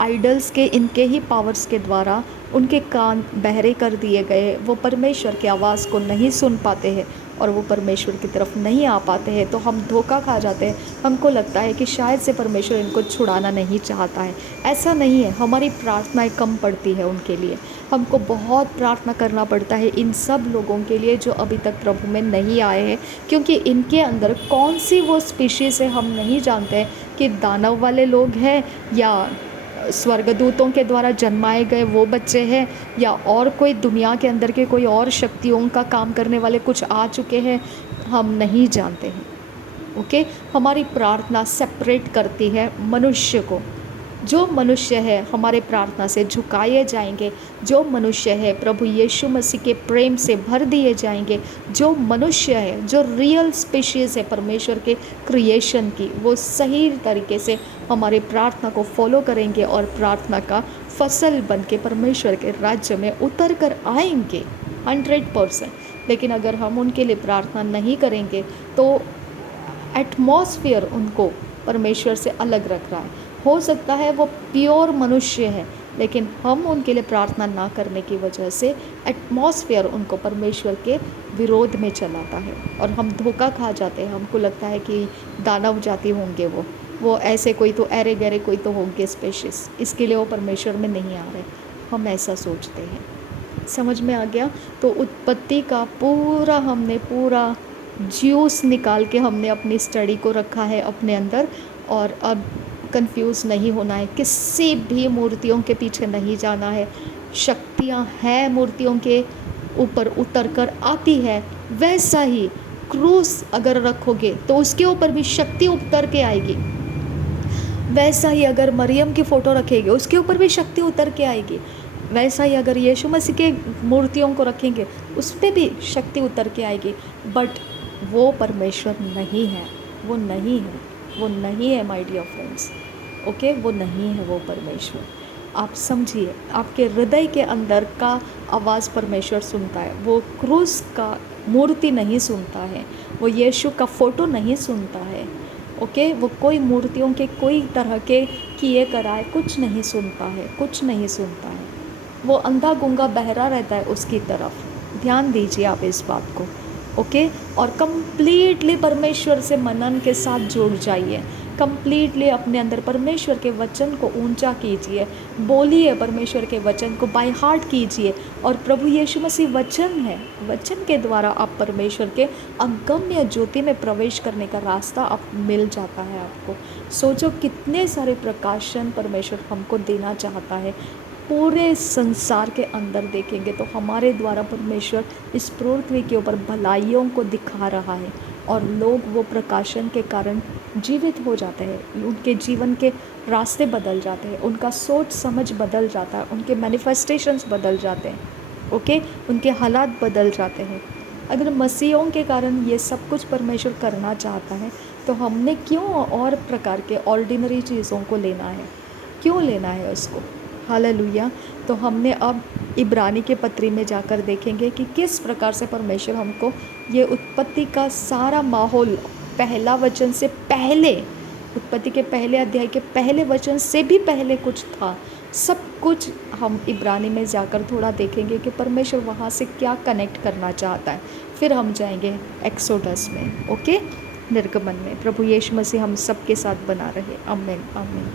आइडल्स के, इनके ही पावर्स के द्वारा उनके कान बहरे कर दिए गए। वो परमेश्वर की आवाज़ को नहीं सुन पाते हैं और वो परमेश्वर की तरफ नहीं आ पाते हैं, तो हम धोखा खा जाते हैं। हमको लगता है कि शायद से परमेश्वर इनको छुड़ाना नहीं चाहता है। ऐसा नहीं है, हमारी प्रार्थनाएं कम पड़ती है उनके लिए। हमको बहुत प्रार्थना करना पड़ता है इन सब लोगों के लिए जो अभी तक प्रभु में नहीं आए हैं, क्योंकि इनके अंदर कौन सी वो स्पीशीज़ है हम नहीं जानते हैं, कि दानव वाले लोग हैं, या स्वर्गदूतों के द्वारा जन्माए गए वो बच्चे हैं, या और कोई दुनिया के अंदर के कोई और शक्तियों का काम करने वाले कुछ आ चुके हैं, हम नहीं जानते हैं। ओके, हमारी प्रार्थना सेपरेट करती है मनुष्य को। जो मनुष्य है हमारे प्रार्थना से झुकाए जाएंगे, जो मनुष्य है प्रभु यीशु मसीह के प्रेम से भर दिए जाएंगे, जो मनुष्य है, जो रियल स्पीशीज़ है परमेश्वर के क्रिएशन की, वो सही तरीके से हमारे प्रार्थना को फॉलो करेंगे और प्रार्थना का फसल बन के परमेश्वर के राज्य में उतर कर आएंगे 100%। लेकिन अगर हम उनके लिए प्रार्थना नहीं करेंगे तो एटमॉस्फेयर उनको परमेश्वर से अलग रख रहा है। हो सकता है वो प्योर मनुष्य है, लेकिन हम उनके लिए प्रार्थना ना करने की वजह से एटमॉस्फेयर उनको परमेश्वर के विरोध में चलाता है और हम धोखा खा जाते हैं। हमको लगता है कि दानव जाति होंगे वो ऐसे कोई तो ऐरे गहरे कोई तो होंगे स्पेशीज़, इसके लिए वो परमेश्वर में नहीं आ रहे, हम ऐसा सोचते हैं। समझ में आ गया? तो उत्पत्ति का हमने पूरा ज्यूस निकाल के हमने अपनी स्टडी को रखा है अपने अंदर, और अब कंफ्यूज नहीं होना है, किसी भी मूर्तियों के पीछे नहीं जाना है। शक्तियाँ हैं मूर्तियों के ऊपर उतर कर आती है, वैसा ही क्रूस अगर रखोगे तो उसके ऊपर भी शक्ति उतर के आएगी। वैसा ही अगर मरियम की फ़ोटो रखेंगे उसके ऊपर भी शक्ति उतर के आएगी। वैसा ही अगर यीशु मसीह के मूर्तियों को रखेंगे उस पे भी शक्ति उतर के आएगी। बट वो परमेश्वर नहीं है, वो नहीं है, वो नहीं है माय डियर फ्रेंड्स। ओके, वो नहीं है वो परमेश्वर। आप समझिए, आपके हृदय के अंदर का आवाज़ परमेश्वर सुनता है। वो क्रूस का मूर्ति नहीं सुनता है, वो यीशु का फ़ोटो नहीं सुनता है। ओके, वो कोई मूर्तियों के कोई तरह के किए कराए कुछ नहीं सुनता है, कुछ नहीं सुनता है। वो अंधा गूंगा बहरा रहता है उसकी तरफ। ध्यान दीजिए आप इस बात को। ओके, और कंप्लीटली परमेश्वर से मनन के साथ जुड़ जाइए। कंप्लीटली अपने अंदर परमेश्वर के वचन को ऊंचा कीजिए, बोलिए परमेश्वर के वचन को, बाय हार्ट कीजिए। और प्रभु यीशु मसीह वचन है, वचन के द्वारा आप परमेश्वर के अगम्य ज्योति में प्रवेश करने का रास्ता आप मिल जाता है आपको। सोचो कितने सारे प्रकाशन परमेश्वर हमको देना चाहता है। पूरे संसार के अंदर देखेंगे तो हमारे द्वारा परमेश्वर इस पृथ्वी के ऊपर भलाइयों को दिखा रहा है, और लोग वो प्रकाशन के कारण जीवित हो जाते हैं। उनके जीवन के रास्ते बदल जाते हैं, उनका सोच समझ बदल जाता है, उनके मैनिफेस्टेशंस बदल जाते हैं। ओके, उनके हालात बदल जाते हैं। अगर मसीहों के कारण ये सब कुछ परमेश्वर करना चाहता है तो हमने क्यों और प्रकार के ऑर्डिनरी चीज़ों को लेना है, क्यों लेना है उसको। हालेलुया। तो हमने अब इब्रानी के पत्री में जाकर देखेंगे कि किस प्रकार से परमेश्वर हमको ये उत्पत्ति का सारा माहौल, पहला वचन से पहले, उत्पत्ति के पहले अध्याय के पहले वचन से भी पहले कुछ था, सब कुछ हम इब्रानी में जाकर थोड़ा देखेंगे कि परमेश्वर वहाँ से क्या कनेक्ट करना चाहता है। फिर हम जाएंगे एक्सोडस में। ओके, निर्गमन में। प्रभु यीशु मसीह हम सबके साथ बना रहे। आमीन, आमीन।